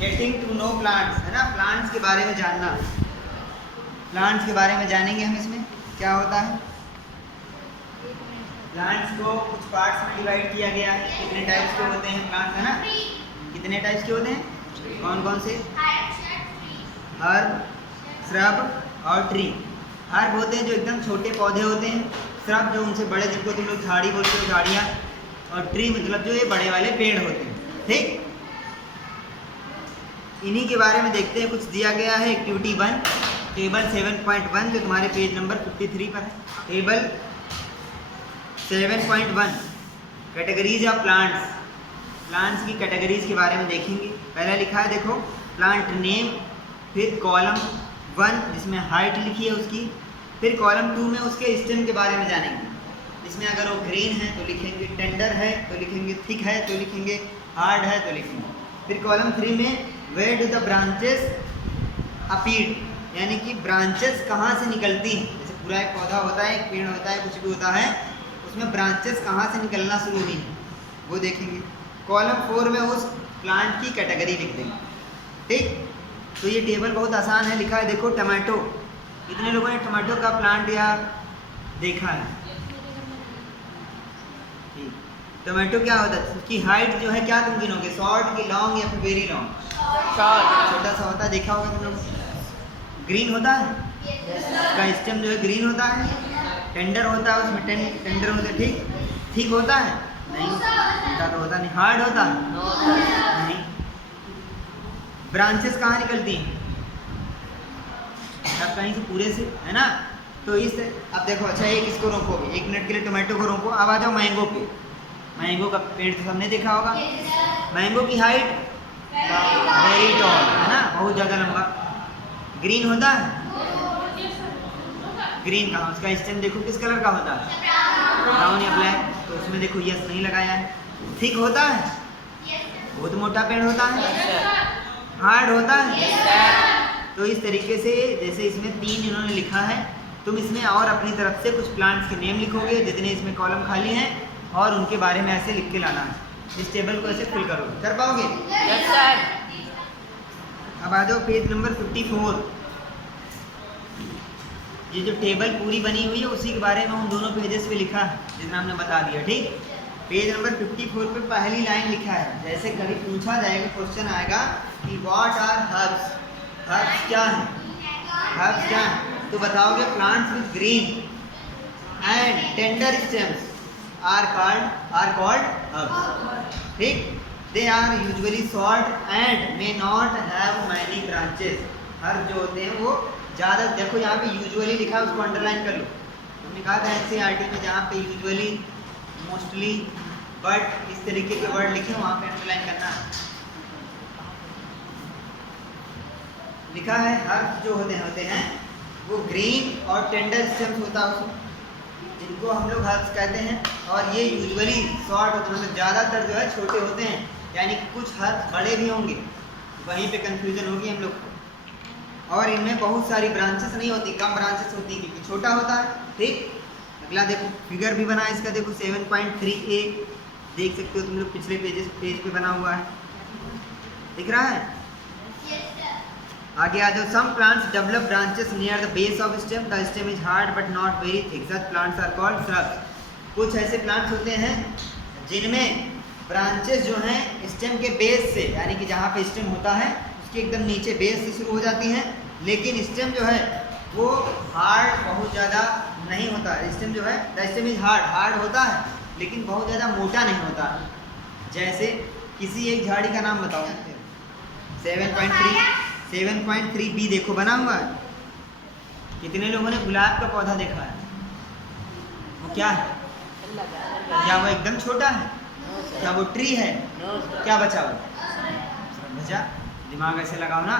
Getting to know plants, है ना, plants के बारे में जानना। प्लांट्स के बारे में जानेंगे हम। इसमें क्या होता है, प्लांट्स को कुछ पार्ट्स में डिवाइड किया गया है। कितने टाइप्स के होते हैं प्लांट्स, है ना, कितने टाइप्स के होते हैं, कौन कौन से? हर्ब, श्रब और ट्री। हर्ब होते हैं जो एकदम छोटे पौधे होते हैं, श्रब जो उनसे बड़े, जिनको तुम लोग झाड़ी बोलते हो, झाड़ियाँ, और ट्री मतलब जो ये बड़े वाले पेड़ होते हैं। ठीक, इन्हीं के बारे में देखते हैं। कुछ दिया गया है एक्टिविटी 1 टेबल 7.1 जो तुम्हारे पेज नंबर 53 पर है। Table 7.1 categories of plants. Plants की कैटेगरीज के बारे में देखेंगे। पहला लिखा है देखो, प्लांट नेम, फिर कॉलम 1 जिसमें हाइट लिखी है उसकी, फिर कॉलम 2 में उसके स्टेम के बारे में जानेंगे। इसमें अगर वो ग्रीन है तो लिखेंगे, टेंडर है तो लिखेंगे, थिक है तो लिखेंगे, हार्ड है तो लिखेंगे। फिर कॉलम 3 में where do the branches appear, यानी कि ब्रांचेस कहाँ से निकलती हैं। जैसे पूरा एक पौधा होता है, एक पेड़ होता है, कुछ भी होता है, उसमें ब्रांचेस कहाँ से निकलना शुरू हुई हैं वो देखेंगे। कॉलम 4 में उस प्लांट की कैटेगरी लिख देंगे। ठीक, तो ये टेबल बहुत आसान है। लिखा है देखो टमाटो। कितने लोगों ने टमाटो का प्लांट या देखा है? ठीक, टमाटो क्या होता है, उसकी हाइट जो है क्या तुम गिनोगे, शॉर्ट की लॉन्ग या फिर वेरी लॉन्ग? शॉर्ट, छोटा सा होता है, देखा होगा तुम लोग। ग्रीन होता है, उसका स्टेम जो है ग्रीन होता है। टेंडर होता है, उसमें टेंडर होता है। ठीक, ठीक होता है नहीं, उल्टा तो होता नहीं। हार्ड होता है नहीं। ब्रांचेस कहाँ निकलती हैं, सब कहीं से, पूरे से, है ना। तो इस, अब देखो, अच्छा एक इसको रोकोगे, 1 मिनट के लिए टोमेटो को रोको। अब आ जाओ मैंगो पे। मैंगो का पेड़ तो सबने देखा होगा। मैंगो की हाइट वेरी टॉल, है ना, बहुत ज़्यादा लंबा। ग्रीन होता है, ग्रीन कहाँ, उसका स्टेम देखो किस कलर का होता है, ब्राउन या ब्लैक। तो उसमें देखो यस नहीं लगाया है। थिक होता है, बहुत मोटा पेड़ होता है। हार्ड होता है। तो इस तरीके से जैसे इसमें 3 इन्होंने लिखा है, तुम इसमें और अपनी तरफ से कुछ प्लांट्स के नेम लिखोगे जितने इसमें कॉलम खाली हैं, और उनके बारे में ऐसे लिख के लाना है। इस टेबल को ऐसे फिल करोगे, कर पाओगे? Yes sir. अब आ जाओ पेज नंबर 54। ये जो टेबल पूरी बनी हुई है उसी के बारे में उन दोनों पेजेस पे लिखा है जितना हमने बता दिया। ठीक, पेज नंबर 54 पे पहली लाइन लिखा है, जैसे कभी पूछा जाएगा, क्वेश्चन आएगा कि व्हाट आर हर्ब्स, हर्ब्स क्या है, हर्ब्स क्या है, तो बताओगे plants with green and tender stems are called herbs. ठीक, they are usually short and may not have many branches. Herb जो होते हैं वो ज़्यादा, देखो यहाँ पे यूजुअली लिखा है, उसको अंडरलाइन कर लो। हमने कहा था एनसीईआरटी में जहाँ पे यूजुअली, मोस्टली, बट इस तरीके के वर्ड लिखे वहाँ पे अंडरलाइन करना है। लिखा है हर्ब जो होते हैं वो ग्रीन और टेंडर स्टेम्स होता है उसमें, जिनको हम लोग हर्ब्स कहते हैं। और ये यूजुअली शॉर्ट होते हैं, मतलब ज़्यादातर जो है छोटे होते हैं, यानी कि कुछ हर्ब्स बड़े भी होंगे, वहीं पे कंफ्यूजन होगी हम लोग को। और इनमें बहुत सारी ब्रांचेस नहीं होती, कम ब्रांचेस होती हैं क्योंकि छोटा होता है। ठीक, अगला देखो, फिगर भी बना है इसका, देखो 7.3a, देख सकते हो तुम लोग, पिछले पेज पे बना हुआ है, दिख रहा है? आगे आ जाओ। Some plants develop branches near the base of stem, the stem is hard but not very thick, such plants are called shrubs. कुछ ऐसे प्लांट्स होते हैं जिनमें ब्रांचेस जो हैं स्टेम के बेस से, यानी कि जहाँ पे स्टेम होता है उसके एकदम नीचे बेस से शुरू हो जाती हैं, लेकिन स्टेम जो है वो हार्ड बहुत ज़्यादा नहीं होता है। स्टेम जो है, द स्टेम इज हार्ड होता है लेकिन बहुत ज़्यादा मोटा नहीं होता। जैसे किसी एक झाड़ी का नाम बताओ। 7.3b देखो बना हुआ है। कितने लोगों ने गुलाब का पौधा देखा है? वो क्या है? क्या वो एकदम छोटा है? क्या वो ट्री है? क्या बचा वो? बचा, दिमाग ऐसे लगाओ ना।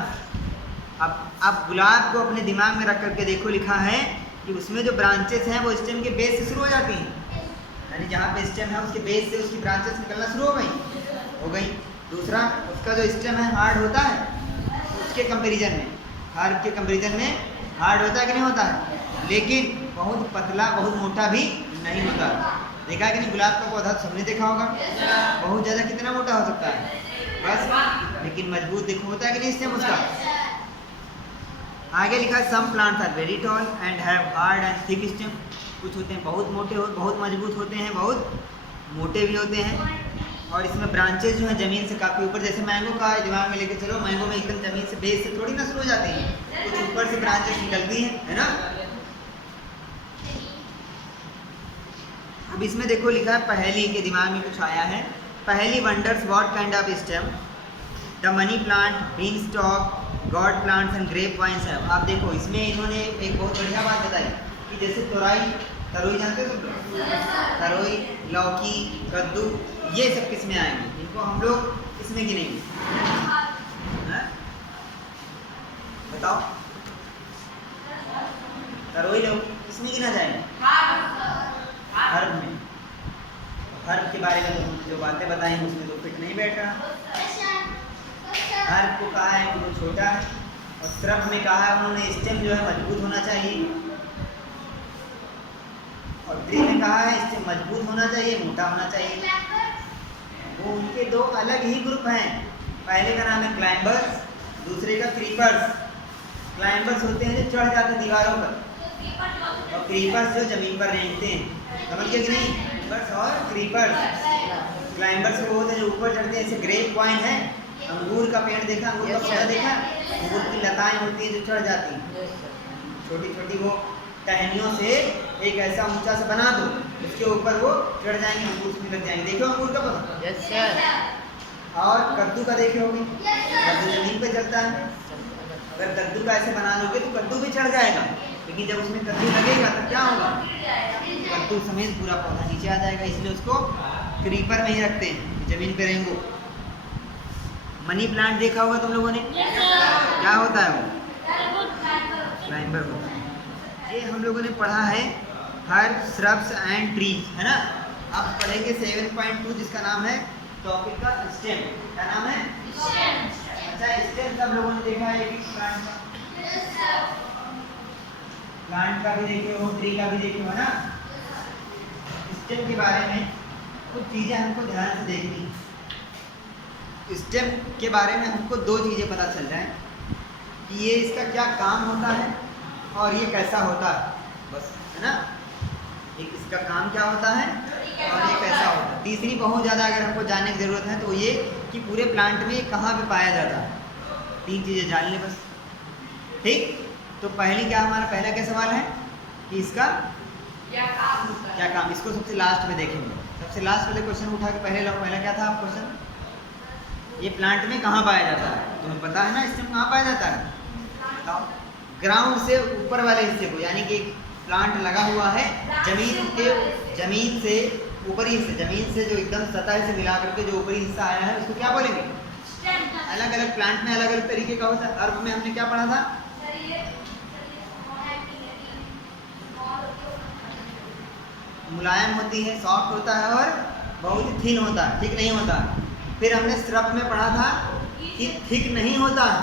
अब गुलाब को अपने दिमाग में रख करके देखो, लिखा है कि उसमें जो ब्रांचेस हैं वो स्टेम के बेस से शुरू हो जाती हैं, यानी जहाँ पे स्टेम है उसके बेस से उसकी ब्रांचेस निकलना शुरू हो गई। दूसरा, उसका जो स्टेम है हार्ड होता है, उसके कंपैरिजन में, हर्ब के कंपैरिजन में हार्ड होता है कि नहीं होता है, लेकिन बहुत पतला, बहुत मोटा भी नहीं होता। देखा है कि नहीं? गुलाब का पौधा सबने देखा होगा, बहुत ज़्यादा कितना मोटा हो सकता है, बस लेकिन मजबूत देखो होता है कि नहीं स्टेम उसका। आगे लिखा है some plants are very tall and have hard and thick stem. कुछ होते हैं बहुत मोटे बहुत मजबूत होते हैं, बहुत मोटे भी होते हैं। और इसमें ब्रांचेज जो है ज़मीन से काफ़ी ऊपर, जैसे मैंगो का दिमाग में लेके चलो, मैंगो में एकदम ज़मीन से बेस से थोड़ी ना शुरू हो जाती है, कुछ ऊपर से ब्रांचेज निकलती हैं, है ना। अब इसमें देखो लिखा है पहेली के दिमाग में कुछ आया है। Paheli wonders what kind of stem the money plant, bean stalk, gourd plants and grape vines है। आप देखो इसमें इन्होंने एक बहुत बढ़िया बात बताई कि जैसे तरोई जानते हो तुम, तरोई, लौकी, कद्दू, ये सब किस में आएंगे, इनको हम लोग किसमें गिनेंगे, बताओ। तरोई लौकी किसमें गिना जाएगा, हर्ब में। हर्ब के बारे में तो जो बातें बताई उसमें तो फिट नहीं बैठ रहा। हर्ब को कहा है कि वो छोटा है, और श्रब में कहा है उन्होंने स्टेम जो है मजबूत होना चाहिए, और ट्री में कहा है स्टेम मजबूत होना चाहिए, मोटा होना चाहिए। वो उनके दो अलग ही ग्रुप हैं। पहले का नाम है क्लाइंबर्स, दूसरे का क्रीपर्स। क्लाइंबर्स होते हैं जो चढ़ जाते हैं दीवारों पर, और क्रीपर्स जो जमीन पर रेंगते हैं। समझ गए कि नहीं, क्रीपर्स और क्रीपर्स। क्लाइंबर्स वो होते हैं जो ऊपर चढ़ते हैं, जैसे ग्रेप वाइन है, अंगूर का पेड़ देखा, अंगूर का पौधा देखा, अंगूर की लताएं होती हैं जो चढ़ जाती हैं, छोटी छोटी, वो टहनियों से एक ऐसा ऊंचा से बना दो, उसके ऊपर वो चढ़ जाएंगे, अंगूर उसमें लग जाएंगे। देखो अंगूर का पौधा। Yes sir. और कद्दू का देखे होगे, कद्दू जमीन पे चढ़ता है। अगर कद्दू का ऐसे बना लोगे तो कद्दू भी चढ़ जाएगा, लेकिन जब उसमें कद्दू लगेगा तो क्या होगा, कद्दू समेत पूरा पौधा नीचे आ जाएगा। इसलिए उसको क्रीपर में ही रखते हैं, जमीन पे रहेंगे। मनी प्लांट देखा होगा तुम लोगों ने, क्या होता है वो, क्लाइंबर होता है। ये हम लोगों ने पढ़ा है हर्ब, श्रब्स एंड ट्रीज, है ना। अब पढ़ेंगे 7.2 जिसका नाम है टॉपिक का स्टेम। क्या नाम है, अच्छा स्टेम सब लोगों ने देखा है, एक प्लांट का भी देखे हो, ट्री का भी देखे हो ना। स्टेम के बारे में कुछ चीज़ें हमको ध्यान से देखनी। स्टेम के बारे में हमको दो चीज़ें पता चल जाए कि ये इसका क्या काम होता है और ये कैसा होता है, बस, है ना। एक इसका काम क्या होता है और ये कैसा होता है। तीसरी बहुत ज़्यादा अगर हमको जानने की ज़रूरत है तो ये कि पूरे प्लांट में कहाँ पे पाया जाता है। तीन चीज़ें जान ले बस, ठीक। तो पहली क्या, हमारा पहला क्या सवाल है कि इसका क्या काम, इसको सबसे लास्ट में देखेंगे। सबसे लास्ट वाले क्वेश्चन उठा के पहला क्या था क्वेश्चन, ये प्लांट में कहाँ पाया जाता है, तुम्हें पता है ना स्टेम कहाँ पाया जाता है, बताओ। ग्राउंड से ऊपर वाले हिस्से को, यानी कि प्लांट लगा हुआ है जमीन से ऊपरी हिस्से, जमीन से जो एकदम सतह से मिला करके जो ऊपरी हिस्सा आया है उसको क्या बोलेंगे, अलग अलग प्लांट में अलग अलग तरीके का होता है। हर्ब में हमने क्या पढ़ा था, मुलायम होती है, सॉफ्ट होता है और बहुत ही थिन होता है, थिक नहीं होता है। फिर हमने श्रब में पढ़ा था कि थिक नहीं होता है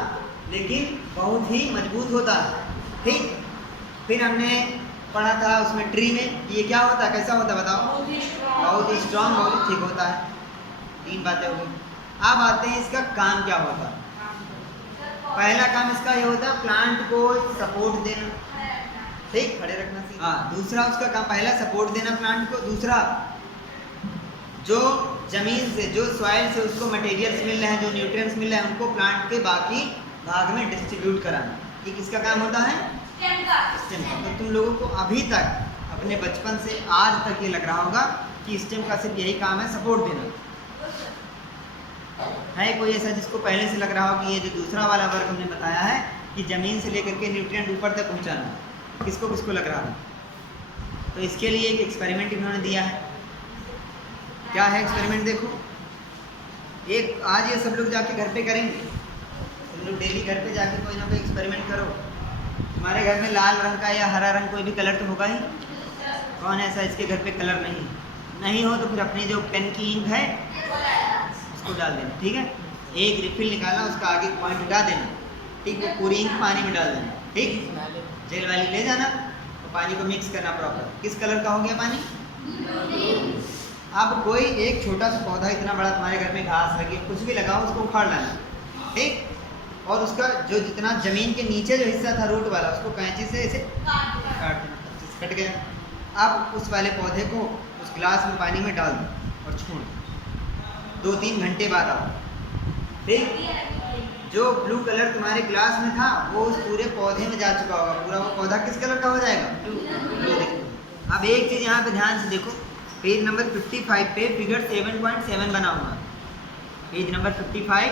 लेकिन बहुत ही मजबूत होता है, ठीक। फिर हमने पढ़ा था उसमें ट्री में ये क्या होता है, कैसा होता है बताओ, बहुत ही स्ट्रॉन्ग, बहुत ही थिक होता है। तीन बातें हो गई। अब आते हैं इसका काम क्या होता है। पहला काम इसका ये होता है प्लांट को सपोर्ट देना, ठीक, खड़े रखना सीधा। हाँ, दूसरा उसका काम, पहला सपोर्ट देना प्लांट को, दूसरा जो जमीन से, जो सॉइल से उसको मटेरियल्स मिल रहे हैं, जो न्यूट्रिएंट्स मिल रहे हैं, उनको प्लांट के बाकी भाग में डिस्ट्रीब्यूट कराना, ये किसका काम होता है, स्टेम का। तो तुम लोगों को अभी तक अपने बचपन से आज तक ये लग रहा होगा कि स्टेम का सिर्फ यही काम है, सपोर्ट देना। है कोई ऐसा जिसको पहले से लग रहा हो कि ये जो दूसरा वाला वर्क हमने बताया है कि ज़मीन से लेकर के न्यूट्रिएंट ऊपर तक पहुंचाना, किसको किसको लग रहा है। तो इसके लिए एक एक्सपेरिमेंट इन्होंने दिया है। क्या है एक्सपेरिमेंट, देखो। एक आज ये सब लोग जाके घर पे करेंगे, तुम लोग डेली घर पे जाके कोई ना कोई एक्सपेरिमेंट करो। तुम्हारे घर में लाल रंग का या हरा रंग कोई भी कलर तो होगा ही। कौन ऐसा इसके घर पे कलर नहीं हो तो फिर अपनी जो पेन की इंक है उसको डाल देना, ठीक है। एक रिफिल निकाला, उसका आगे पॉइंट हटा देना, ठीक। वो पूरी इंक पानी में डाल देना, ठीक। जेल वाली ले जाना, तो पानी को मिक्स करना प्रॉपर। किस कलर का हो गया पानी। अब कोई एक छोटा सा पौधा, इतना बड़ा तुम्हारे घर में घास लगी, कुछ भी लगाओ, उसको उखाड़ लाना, ठीक। और उसका जो जितना जमीन के नीचे जो हिस्सा था रूट वाला उसको कैंची से ऐसे काट देना, कट गया। अब उस वाले पौधे को उस गिलास में पानी में डाल दो और छोड़ दो। 2-3 घंटे बाद आओ, ठीक। जो ब्लू कलर तुम्हारे ग्लास में था वो उस पूरे पौधे में जा चुका होगा, पूरा वो पौधा किस कलर का हो जाएगा? ब्लू। अब एक चीज़ यहाँ पे ध्यान से देखो, पेज नंबर 55 पे फिगर 7.7 बना हुआ है। पेज नंबर 55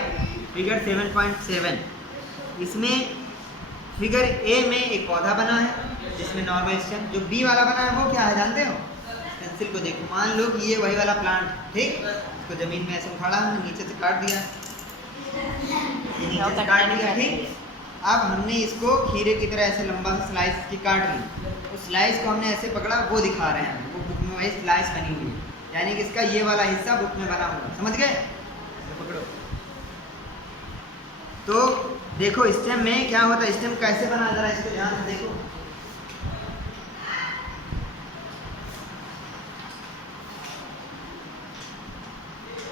फिगर 7.7, इसमें फिगर ए में एक पौधा बना है जिसमें नॉर्मल स्टेम, जो बी वाला बना है वो क्या है जानते हो? पेंसिल को देखो, मान लो कि ये वही वाला प्लांट, ठीक। इसको जमीन में ऐसे उखाड़ा हमने, नीचे से काट दिया, ये नीचे से काट दिया, ठीक। अब हमने इसको खीरे की तरह ऐसे लंबा सा स्लाइस की काट ली, उस स्लाइस को हमने ऐसे पकड़ा, वो दिखा रहे हैं, वो बुक में वही स्लाइस बनी हुई है, यानी कि इसका ये वाला हिस्सा बुक में बना हुआ है, समझ गए? पकड़ो। तो देखो स्टेम में क्या होता है, स्टेम कैसे बना, जरा इसको ध्यान से देखो।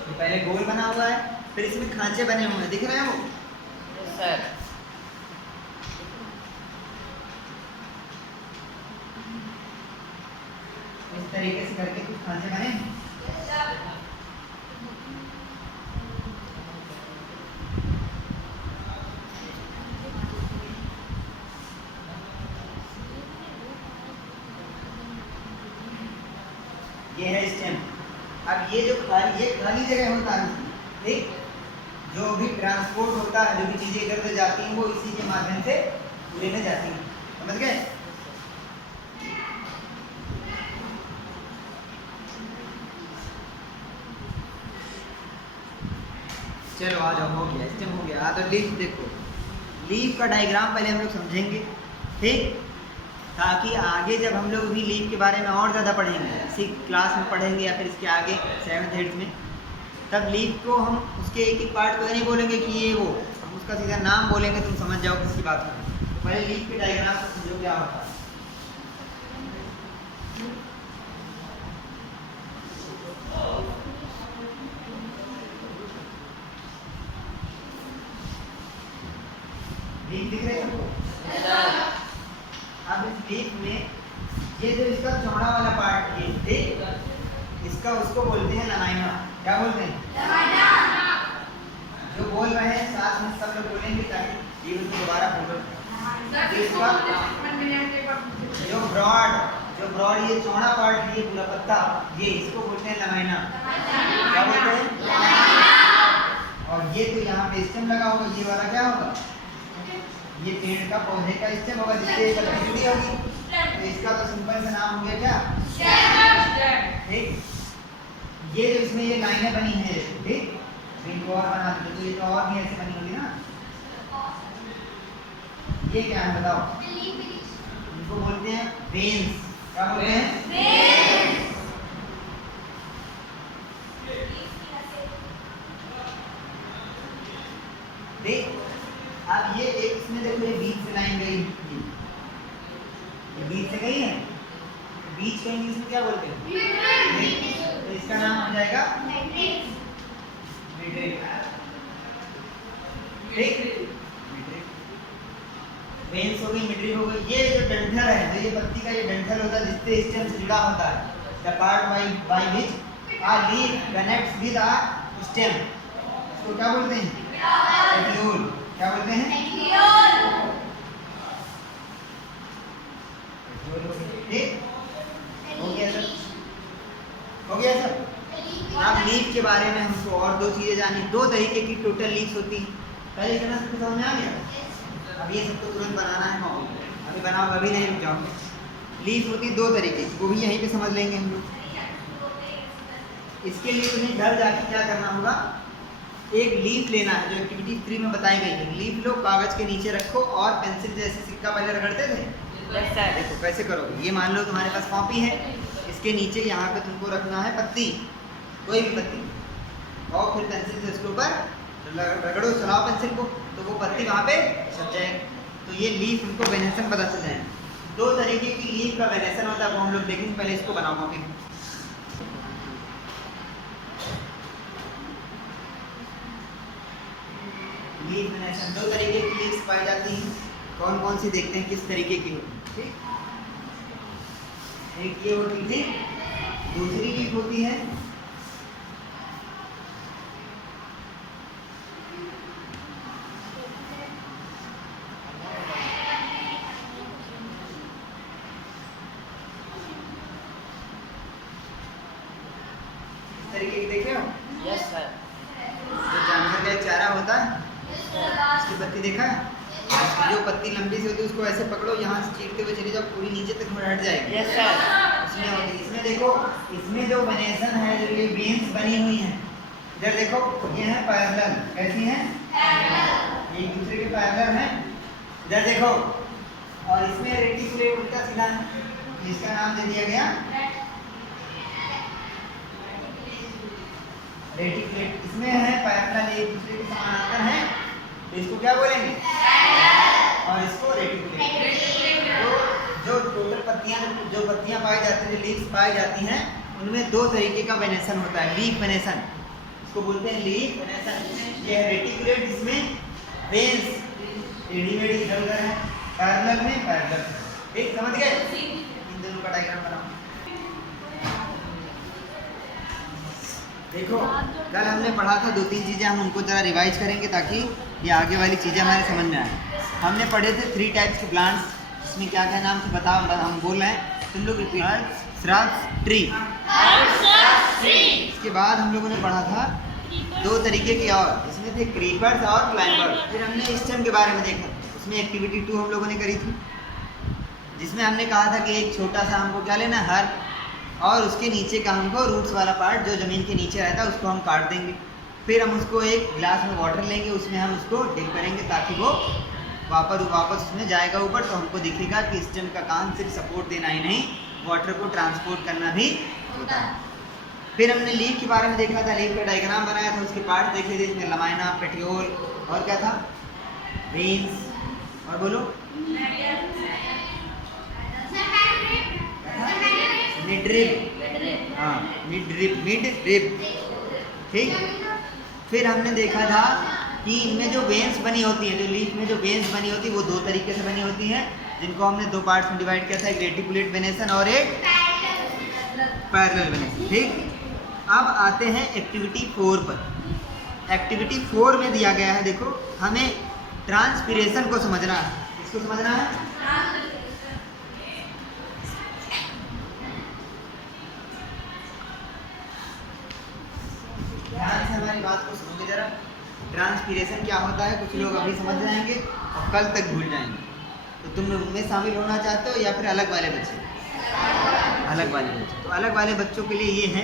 ये पहले गोल बना हुआ है, फिर इसमें खांचे बने हुए हैं, दिख रहे हैं वो? सर इस तरीके से करके कुछ खांचे बने। ये है स्टेम। अब ये जो खाली जगह होता है, ठीक, जो भी ट्रांसपोर्ट होता है, जो भी चीजें इधर उधर जाती हैं वो इसी के माध्यम से पूरे में जाती हैं, समझ गए? चलो आ जाओ, हो गया स्टेम हो गया। तो लीफ देखो, लीफ का डायग्राम पहले हम लोग समझेंगे, ठीक, ताकि आगे जब हम लोग भी लीफ के बारे में और ज़्यादा पढ़ेंगे, इसी क्लास में पढ़ेंगे या फिर इसके आगे 7th 8th में, तब लीफ को हम उसके एक एक पार्ट को नहीं बोलेंगे कि ये वो, हम उसका सीधा नाम बोलेंगे, तुम समझ जाओ किसकी बात कर रहे हैं। तो पहले लीफ के डायग्राम को समझो क्या होता है। लीफ दिख रहे हैं सबको? अब इस लीफ में ये जो इसका चौड़ा वाला पार्ट है, ठीक, इसका उसको बोलते हैं लमाइना। क्या बोलते हैं? लमाइना। जो बोल रहे हैं साथ में सब लोग बोलेंगे ताकि ये उसको दोबारा बोलो। जो ब्रॉड ये चौड़ा पार्ट है, ये पूरा पत्ता, ये इसको बोलते हैं लमाइना। क्या बोलते हैं? और ये तो यहाँ पे स्टेम लगा होगा, ये वाला क्या होगा? ये पेड़ का पौधे का स्टेम होगा जिससे एक जुड़ी होगी, तो इसका तो सिंपल सा नाम हो गया क्या? ठीक। ये जो इसमें ये लाइनें बनी है, ठीक, इनको और बना दो तो ये तो और भी ऐसे बनी होगी ना। ये क्या है बताओ? इनको बोलते हैं वेन्स। क्या बोलते हैं? वेन्स। ठीक। अब ये एक इसमें देखो, ये बीच से लाइन गई, ये बीच से गई है, बीच का इंग्लिश में क्या बोलते हैं? तो इसका नाम हो जाएगा मैट्रिक्स। ठीक, वेन्स हो गई, मिड्रिक हो गई। ये जो डंठल है, जो ये पत्ती का ये डंठल होता है जिससे स्टेम से जुड़ा होता है, the part by which a leaf connects with a stem, इसको क्या बोलते हैं? पेटियोल। क्या बोलते हैं? ठीक, हो गया सर? हो गया सर? अब लीफ के बारे में हमको और दो चीजें जानी। 2 तरीके की टोटल लीफ होती हैं। पहले इतना सबको समझ में आ गया? अब ये सबको तुरंत बनाना है, अभी बनाओ, अभी नहीं रुक जाओ। लीफ होती 2 तरीके की, वो भी यहीं पे समझ लेंगे हम लोग। इसके लिए तुम्हें घर जाके क्या करना होगा, एक लीफ लेना है जो एक्टिविटी 3 में बताई गई है। लीफ लो, कागज के नीचे रखो और पेंसिल जैसे सिक्का पहले रगड़ते थे, देखो कैसे करोगे। ये मान लो तुम्हारे पास कॉपी है, इसके नीचे यहाँ पे तुमको रखना है पत्ती, कोई भी पत्ती, और फिर पेंसिल से इसके ऊपर रगड़ो, चलाओ पेंसिल को, तो वो पत्ती वहाँ पे छप जाएगी। तो ये लीफ उनको वेनेसन पता चल जाएगा। 2 तरीके की लीफ का वेनेसन होता है, वो हम लोग देखेंगे। पहले इसको बनाओ कॉपी में। लीफ वेनेसन, दो तरीके की लीव्स पाई जाती हैं। कौन कौन सी देखते हैं किस तरीके की होती है। ठीक, एक ये होती थी, दूसरी लीफ होती है इस तरीके की, देखे हो? Yes sir. जो जानवर का एक चारा होता है उसकी पत्ती देखा है? उसकी जो पत्ती लंबी सी होती है उसको ऐसे पकड़ो, यहाँ से चीरते हुए चली जाओ, पूरी नीचे तक हट जाएगी। Yes sir. इसमें होती है। इसमें देखो, इसमें जो वेनेसन है, जो ये वेन्स बनी हुई हैं, इधर देखो, ये है पैरेलल। कैसी हैं? ये एक दूसरे के पैरेलल हैं। इधर देखो, और इसमें रेटिकुलेट उल्टा सीधा है, इसका नाम दे दिया गया रेटिकुलेट। इसमें है पैरेलल, एक दूसरे के समानांतर हैं, तो इसको क्या बोलेंगे? और इसको रेटिकुलेट। तो जो टोटल पत्तियां, जो पत्तियां पाई जाती हैं, जो लीव्स पाई जाती हैं, उनमें दो तरीके का वेनेसन होता है। लीफ वेनेसन, इसको बोलते हैं लीफ वेनेसन। ये है रेटिकुलेट, जिसमें वेन्स टेढ़ी मेढ़ी इधर उधर है, पैरेलल में पैरेलल। ठीक, समझ गए? इन दोनों का डायग्राम बनाओ। देखो, कल हमने पढ़ा था, दो तीन चीज़ें हम उनको ज़रा रिवाइज करेंगे ताकि ये आगे वाली चीज़ें हमारे समझ में आए। हमने पढ़े थे 3 टाइप्स के प्लांट्स, इसमें क्या क्या नाम से बताओ, हम बोल रहे हैं, तुम लोग रिपीट। Shrubs, tree. इसके बाद हम लोगों ने पढ़ा था 2 तरीके के और, इसमें थे क्रीपर्स और क्लाइंबर्स। फिर हमने स्टेम के बारे में देखा, उसमें एक्टिविटी 2 हम लोगों ने करी थी, जिसमें हमने कहा था कि एक छोटा सा हमको क्या लेना, हर, और उसके नीचे का हमको रूट्स वाला पार्ट जो ज़मीन के नीचे रहता है उसको हम काट देंगे। फिर हम उसको एक गिलास में वाटर लेंगे, उसमें हम उसको डिप करेंगे ताकि वो वापस उसमें जाएगा ऊपर, तो हमको दिखेगा कि स्टेम का काम सिर्फ सपोर्ट देना ही नहीं, वाटर को ट्रांसपोर्ट करना भी होता है। फिर हमने लीफ के बारे में देखा था, लीफ का डायग्राम बनाया था, उसके पार्ट देखे थे, इसमें लमाइना, पेटियोल, और क्या था, वेन्स, और बोलो मिडरिब। हाँ, मिडरिब। ठीक। फिर हमने देखा था कि इनमें जो वेन्स बनी होती हैं, जो लीफ में जो वेन्स बनी होती है, वो 2 तरीके से बनी होती हैं, जिनको हमने 2 पार्ट्स में डिवाइड किया था, एक रेटिकुलेट वेनेसन और एक पैरेलल वेनेसन। ठीक। अब आते हैं एक्टिविटी 4 पर। एक्टिविटी 4 में दिया गया है, देखो, हमें ट्रांसपिरेशन को समझना है। इसको समझना है, ध्यान से हमारी बात को सुनोगे जरा। ट्रांसपिरेशन क्या होता है, कुछ लोग अभी समझ जाएंगे और कल तक भूल जाएंगे। तो तुम उनमें शामिल होना चाहते हो या फिर अलग वाले बच्चे? अलग वाले बच्चे। तो अलग वाले बच्चों के लिए ये है,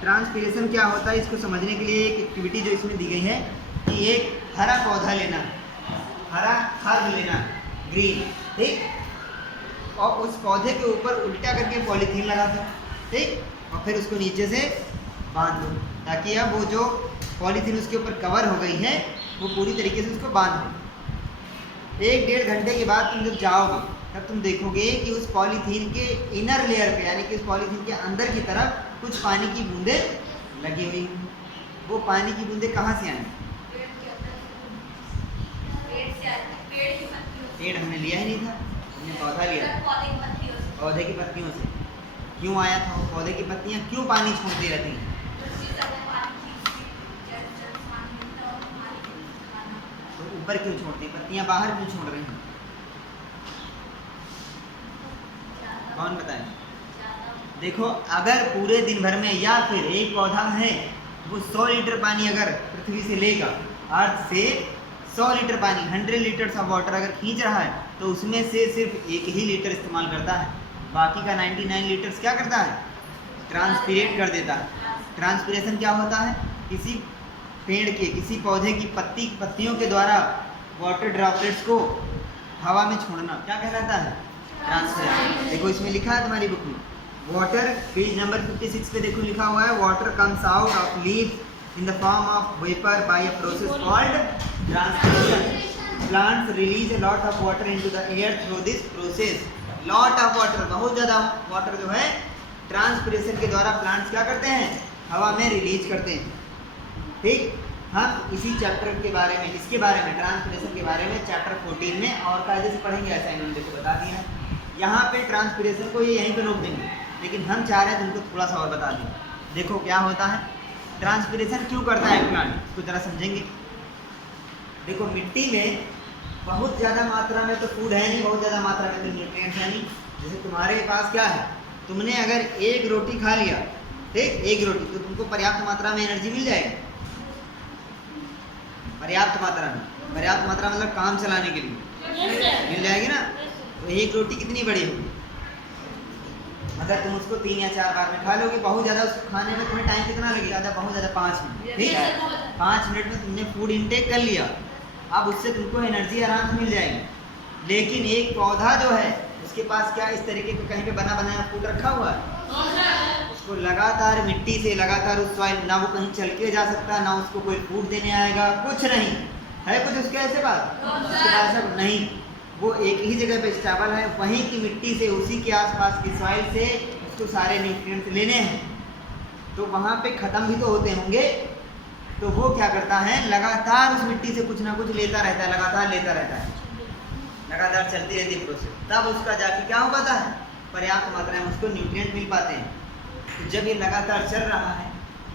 ट्रांसपिरेशन क्या होता है, इसको समझने के लिए एक एक्टिविटी जो इसमें दी गई है कि एक हरा पौधा लेना, हरा खाद लेना, ग्रीन। ठीक। और उस पौधे के ऊपर उल्टा करके पॉलीथीन लगा दो। ठीक। और फिर उसको नीचे से बांध दो, ताकि अब वो जो पॉलीथीन उसके ऊपर कवर हो गई है वो पूरी तरीके से उसको बांध दो। 1-1.5 घंटे के बाद तुम जब जाओगे तब तुम देखोगे कि uस पॉलीथीन के इनर लेयर पे, यानी कि उस पॉलीथीन के अंदर की तरफ कुछ पानी की बूंदें लगी हुई हैं। वो पानी की बूंदें कहाँ से आई? पेड़ हमने लिया ही नहीं था, हमने पौधा लिया था, पौधे की पत्तियों से। क्यों आया था वो पौधे की पत्तियाँ? क्यों पानी छोड़ती रहती हैं? तो ऊपर क्यों छोड़ती हैं पत्तियाँ, बाहर क्यों छोड़ रही हैं? कौन बताए? देखो, अगर पूरे दिन भर में या फिर एक पौधा है वो 100 लीटर पानी अगर पृथ्वी से लेगा, अर्थ से 100 लीटर पानी, 100 लीटर्स ऑफ वाटर अगर खींच रहा है, तो उसमें से सिर्फ 1 ही लीटर इस्तेमाल करता है, बाकी का 99 लीटर्स क्या करता है? ट्रांसपिरेट कर देता है। ट्रांसपिरेशन क्या होता है? किसी पेड़ के, किसी पौधे की पत्तियों के द्वारा वाटर ड्रॉपलेट्स को हवा में छोड़ना क्या कहलाता है? ट्रांसपिरेशन। देखो इसमें लिखा है तुम्हारी बुक में, वाटर, पेज नंबर 56 पे देखो लिखा हुआ है, water comes out of leaf in the form of vapour by a process called transpiration. Plants release a lot of water into the air through this process. Lot of water, बहुत ज़्यादा water जो है transpiration के द्वारा plants क्या करते हैं? हवा में रिलीज करते हैं। ठीक। हम इसी चैप्टर के बारे में, इसके बारे में, ट्रांसपिरेशन के बारे में चैप्टर 14 में और कायदे से पढ़ेंगे, ऐसा इन्होंने देखो बता दिया। यहाँ पे ट्रांसपिरेशन को ये यहीं पे रोक देंगे, लेकिन हम चाह रहे हैं तुमको थोड़ा सा और बता दें। देखो क्या होता है, ट्रांसपिरेशन क्यों करता है प्लांट, इसको जरा समझेंगे। देखो मिट्टी में बहुत ज़्यादा मात्रा में तो फूड है नहीं, बहुत ज़्यादा मात्रा में तो न्यूट्रिएंट्स है नहीं। जैसे तुम्हारे पास क्या है, तुमने अगर एक रोटी खा लिया, ठीक, एक रोटी, तो तुमको पर्याप्त मात्रा में एनर्जी मिल जाएगी। पर्याप्त मात्रा मतलब काम चलाने के लिए मिल जाएगी ना। तो एक रोटी कितनी बड़ी होगी, मतलब तुम उसको 3 या 4 बार में खा लोगे। बहुत ज़्यादा उसको खाने में तुम्हें टाइम कितना लगेगा, बहुत ज़्यादा 5 मिनट, ठीक है। 5 मिनट में तुमने फूड इनटेक कर लिया, अब उससे तुमको एनर्जी आराम से मिल जाएगी। लेकिन एक पौधा जो है उसके पास क्या इस तरीके का कहीं पे बना बनाया फूड रखा हुआ है, उसको लगातार मिट्टी से, लगातार उस सॉइल, ना वो कहीं चल के जा सकता, ना उसको कोई फूड देने आएगा, कुछ नहीं है। कुछ उसके ऐसे बात उसके पास सब नहीं, वो एक ही जगह पे स्टेबल है, वहीं की मिट्टी से, उसी के आसपास की सॉइल से उसको सारे न्यूट्रिएंट्स लेने हैं। तो वहाँ पे ख़त्म भी तो होते होंगे, तो वो क्या करता है, लगातार उस मिट्टी से कुछ ना कुछ लेता रहता है, लगातार लेता रहता है, लगातार चलती रहती है प्रोसेस। तब उसका जाके क्या हो पाता है, पर्याप्त मात्रा में उसको न्यूट्रिएंट मिल पाते हैं। तो जब ये लगातार चल रहा है,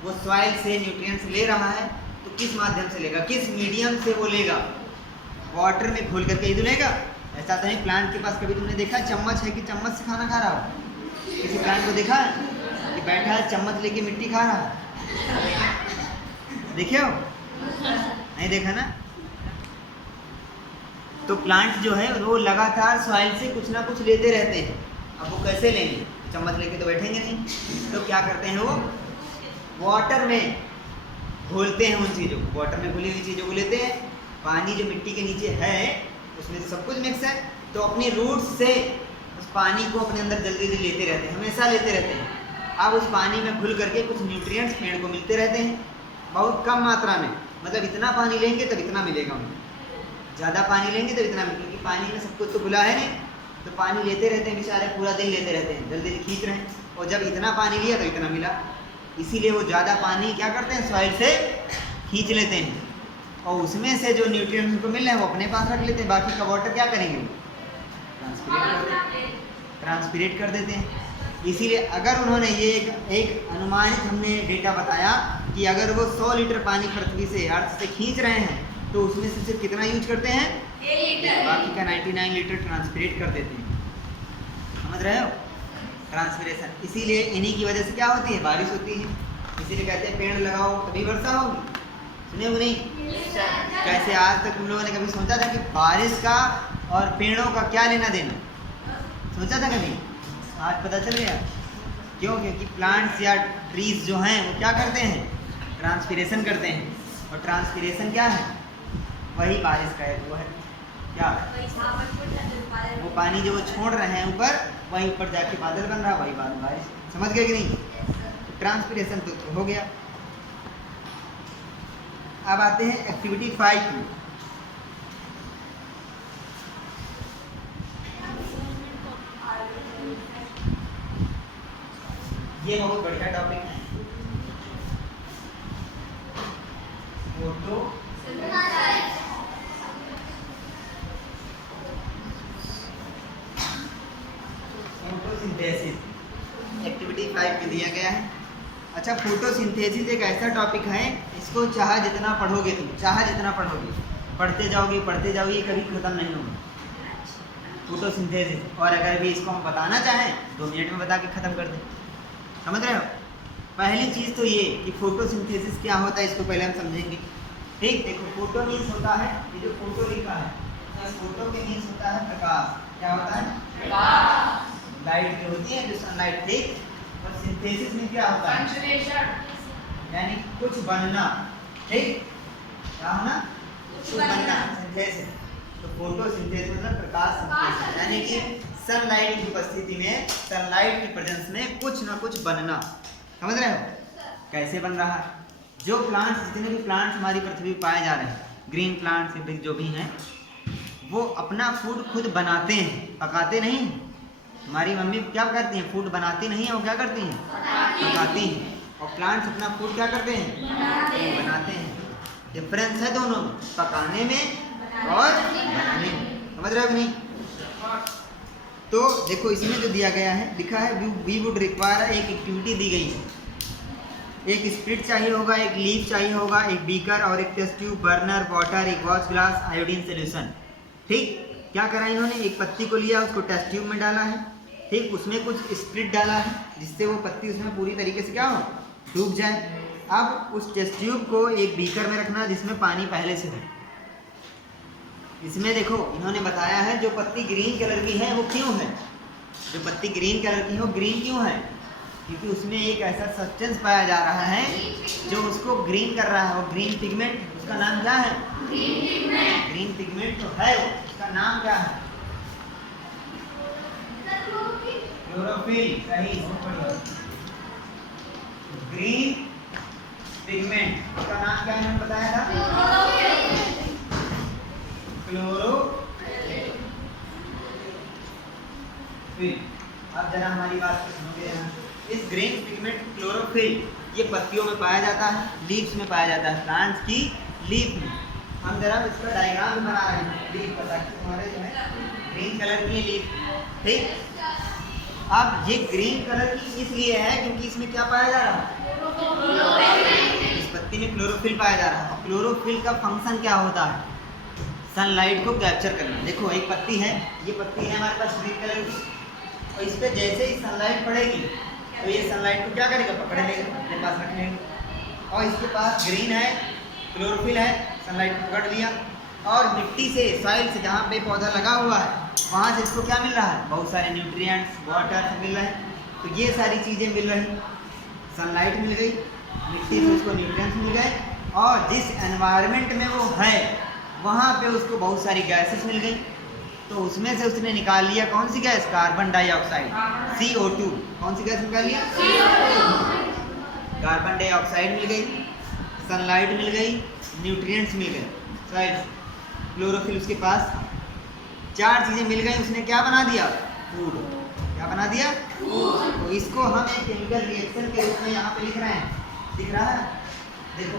वो सॉइल से न्यूट्रिएंट्स ले रहा है, तो किस माध्यम से लेगा, किस मीडियम से वो लेगा, वाटर में घोल करके ही तो लेगा। ऐसा तो नहीं प्लांट के पास कभी तुमने देखा चम्मच है कि चम्मच से खाना खा रहा हो, किसी प्लांट को देखा है कि बैठा है चम्मच लेके मिट्टी खा रहा है, देखे हो, नहीं देखा ना। तो प्लांट जो है वो लगातार सॉइल से कुछ ना कुछ लेते रहते हैं। अब वो कैसे लेंगे, चम्मच लेके तो बैठेंगे नहीं, तो क्या करते हैं, वो वाटर में घोलते हैं उन चीज़ों को, वाटर में घुली हुई चीज़ों को लेते हैं। पानी जो मिट्टी के नीचे है उसमें तो सब कुछ मिक्स है, तो अपनी रूट्स से उस पानी को अपने अंदर जल्दी जल्दी लेते रहते हैं, हमेशा लेते रहते हैं। अब उस पानी में घुल करके कुछ न्यूट्रिएंट्स पेड़ को मिलते रहते हैं, बहुत कम मात्रा में, मतलब इतना पानी लेंगे तब इतना मिलेगा उन्हें, ज़्यादा पानी लेंगे तब इतना मिलेगा, क्योंकि पानी में सब कुछ तो घुला है नहीं, तो पानी लेते रहते हैं बेचारे, पूरा दिन लेते रहते हैं, जल्दी जल्दी खींच रहे हैं, और जब इतना पानी लिया तो इतना मिला। इसीलिए वो ज़्यादा पानी क्या करते हैं, सॉइल से खींच लेते हैं, और उसमें से जो न्यूट्रिएंट्स उनको मिल रहे हैं वो अपने पास रख लेते हैं। बाकी का वाटर क्या करेंगे, ट्रांसपिरेट कर देते हैं। इसीलिए अगर उन्होंने ये एक अनुमानित हमने डेटा बताया कि अगर वो 100 लीटर पानी पृथ्वी से, अर्थ से खींच रहे हैं, तो उसमें से सिर्फ कितना यूज करते हैं, 1 लीटर, बाकी का 99 लीटर ट्रांसपिरेट कर देते हैं। समझ रहे हो, ट्रांसपिरेशन। इसीलिए इन्हीं की वजह से क्या होती है, बारिश होती है। इसीलिए कहते हैं पेड़ लगाओ तभी वर्षा होगी, सुने हो नहीं? कैसे आज तक तुम लोगों ने कभी सोचा था कि बारिश का और पेड़ों का क्या लेना देना, सोचा था कभी? आज पता चल गया। क्यों? क्योंकि प्लांट्स या ट्रीज जो हैं वो क्या करते हैं, ट्रांसपिरेशन करते हैं, और ट्रांसपिरेशन क्या है, वही बारिश का है, वो है क्या, वो पानी जो वो छोड़ रहे हैं ऊपर, वही ऊपर जाके बादल बन रहा है, वही बारिश। समझ गए कि नहीं? ट्रांसपिरेशन तो हो गया। अब आते हैं एक्टिविटी 5 की। ये बहुत बढ़िया टॉपिक है, फोटोसिंथेसिस। एक्टिविटी 5 में दिया गया है। अच्छा, फोटोसिंथेसिस एक ऐसा टॉपिक है, इसको चाहे जितना पढ़ोगे तुम, चाहे जितना पढ़ोगे, पढ़ते जाओगे, कभी खत्म नहीं होगा फोटोसिंथेसिस। और अगर भी इसको हम बताना चाहें 2 मिनट में बता के ख़त्म कर दें। समझ रहे हो? पहली चीज़ तो ये कि फोटोसिंथेसिस क्या होता है, इसको पहले हम समझेंगे। ठीक, देखो, फोटो मीन्स होता है, ये जो फोटो लिखा है, इस फोटो के मीन्स होता है प्रकाश। क्या होता है? प्रकाश। लाइट जो होती है, जो सनलाइट, ठीक। और सिंथेसिस में क्या होता है, यानी कुछ बनना, ठीक, क्या होना, कुछ बनना, सिंथेसिस। तो फोटोसिंथेसिस मतलब प्रकाश संश्लेषण, यानी कि सनलाइट की उपस्थिति में, सनलाइट की प्रेजेंस में कुछ ना कुछ बनना। समझ रहे हो कैसे बन रहा है? जो प्लांट्स, जितने भी प्लांट्स हमारी पृथ्वी पर पाए जा रहे हैं, ग्रीन प्लांट्स जो भी हैं, वो अपना फूड खुद बनाते हैं, पकाते नहीं। हमारी मम्मी क्या करती हैं, फूड बनाती नहीं है, वो क्या करती हैं, पकाती हैं। और प्लांट्स अपना फूड क्या करते हैं, बनाते हैं। डिफरेंस है दोनों में, पकाने में और बनाने में। समझ रहे हो कि नहीं? तो देखो इसमें जो दिया गया है, लिखा है वी वुड रिक्वायर, एक एक्टिविटी दी गई है। एक स्प्रिट चाहिए होगा, एक लीफ चाहिए होगा, एक बीकर और एक टेस्ट ट्यूब, बर्नर, वाटर, एक वॉच ग्लास, आयोडीन सोल्यूशन। ठीक, क्या करा इन्होंने, एक पत्ती को लिया, उसको टेस्ट ट्यूब में डाला है। ठीक, उसमें कुछ स्प्रिट डाला है जिससे वो पत्ती उसमें पूरी तरीके से क्या हो, डूब जाए। अब उस टेस्ट ट्यूब को एक बीकर में रखना जिसमें पानी पहले से है। इसमें देखो इन्होंने बताया है जो पत्ती ग्रीन कलर की है वो क्यों है, जो पत्ती ग्रीन कलर की है वो ग्रीन क्यों है, क्योंकि उसमें एक ऐसा सब्सटेंस पाया जा रहा है जो उसको ग्रीन कर रहा है। वो ग्रीन पिगमेंट, उसका नाम क्या है, ग्रीन पिगमेंट तो है, उसका नाम क्या है, क्लोरोफिल। सही, ग्रीन पिगमेंट, उसका नाम क्या है बताया था, क्लोरोफिल। अब जरा हमारी बात सुनोगे यहाँ। इस ग्रीन पिगमेंट क्लोरोफिल ये पत्तियों में पाया जाता है, लीव्स में पाया जाता है, प्लांट्स की लीफ में। हम जरा इसका डायग्राम भी बना रहे हैं लीफ का, ताकि तुम्हारे जो है ग्रीन कलर की लीफ। ठीक, अब ये ग्रीन कलर की इसलिए है क्योंकि इसमें क्या पाया जा रहा है, इस पत्ती में क्लोरोफिल पाया जा रहा है। और क्लोरोफिल का फंक्शन क्या होता है, सनलाइट को कैप्चर करना। देखो एक पत्ती है, ये पत्ती है हमारे पास ग्रीन कलर की, और इस पर जैसे ही सनलाइट पड़ेगी तो ये सनलाइट को क्या करेगा, पकड़ लेगा, अपने पास रख लेगा। और इसके पास ग्रीन है, क्लोरोफिल है, सनलाइट को पकड़ लिया। और मिट्टी से, सॉइल से, जहाँ पे पौधा लगा हुआ है वहाँ से इसको क्या मिल रहा है, बहुत सारे न्यूट्रिएंट्स, वाटर मिल रहे हैं। तो ये सारी चीज़ें मिल रही, सनलाइट मिल गई, मिट्टी से उसको न्यूट्रिएंट्स मिल गए, और जिस एनवायरनमेंट में वो है वहाँ पे उसको बहुत सारी गैसेस मिल गई। तो उसमें से उसने निकाल लिया कौन सी गैस, कार्बन डाइऑक्साइड, CO2। कौन सी गैस निकाल लिया, कार्बन डाइऑक्साइड मिल गई, सनलाइट मिल गई, न्यूट्रिएंट्स मिल गए, सॉइल, क्लोरोफिल उसके पास, चार चीज़ें मिल गई। उसने क्या बना दिया, फूड। क्या बना दिया, फूड। तो इसको हम एक केमिकल रिएक्शन के रूप में यहाँ पे लिख रहे हैं, दिख रहा है, देखो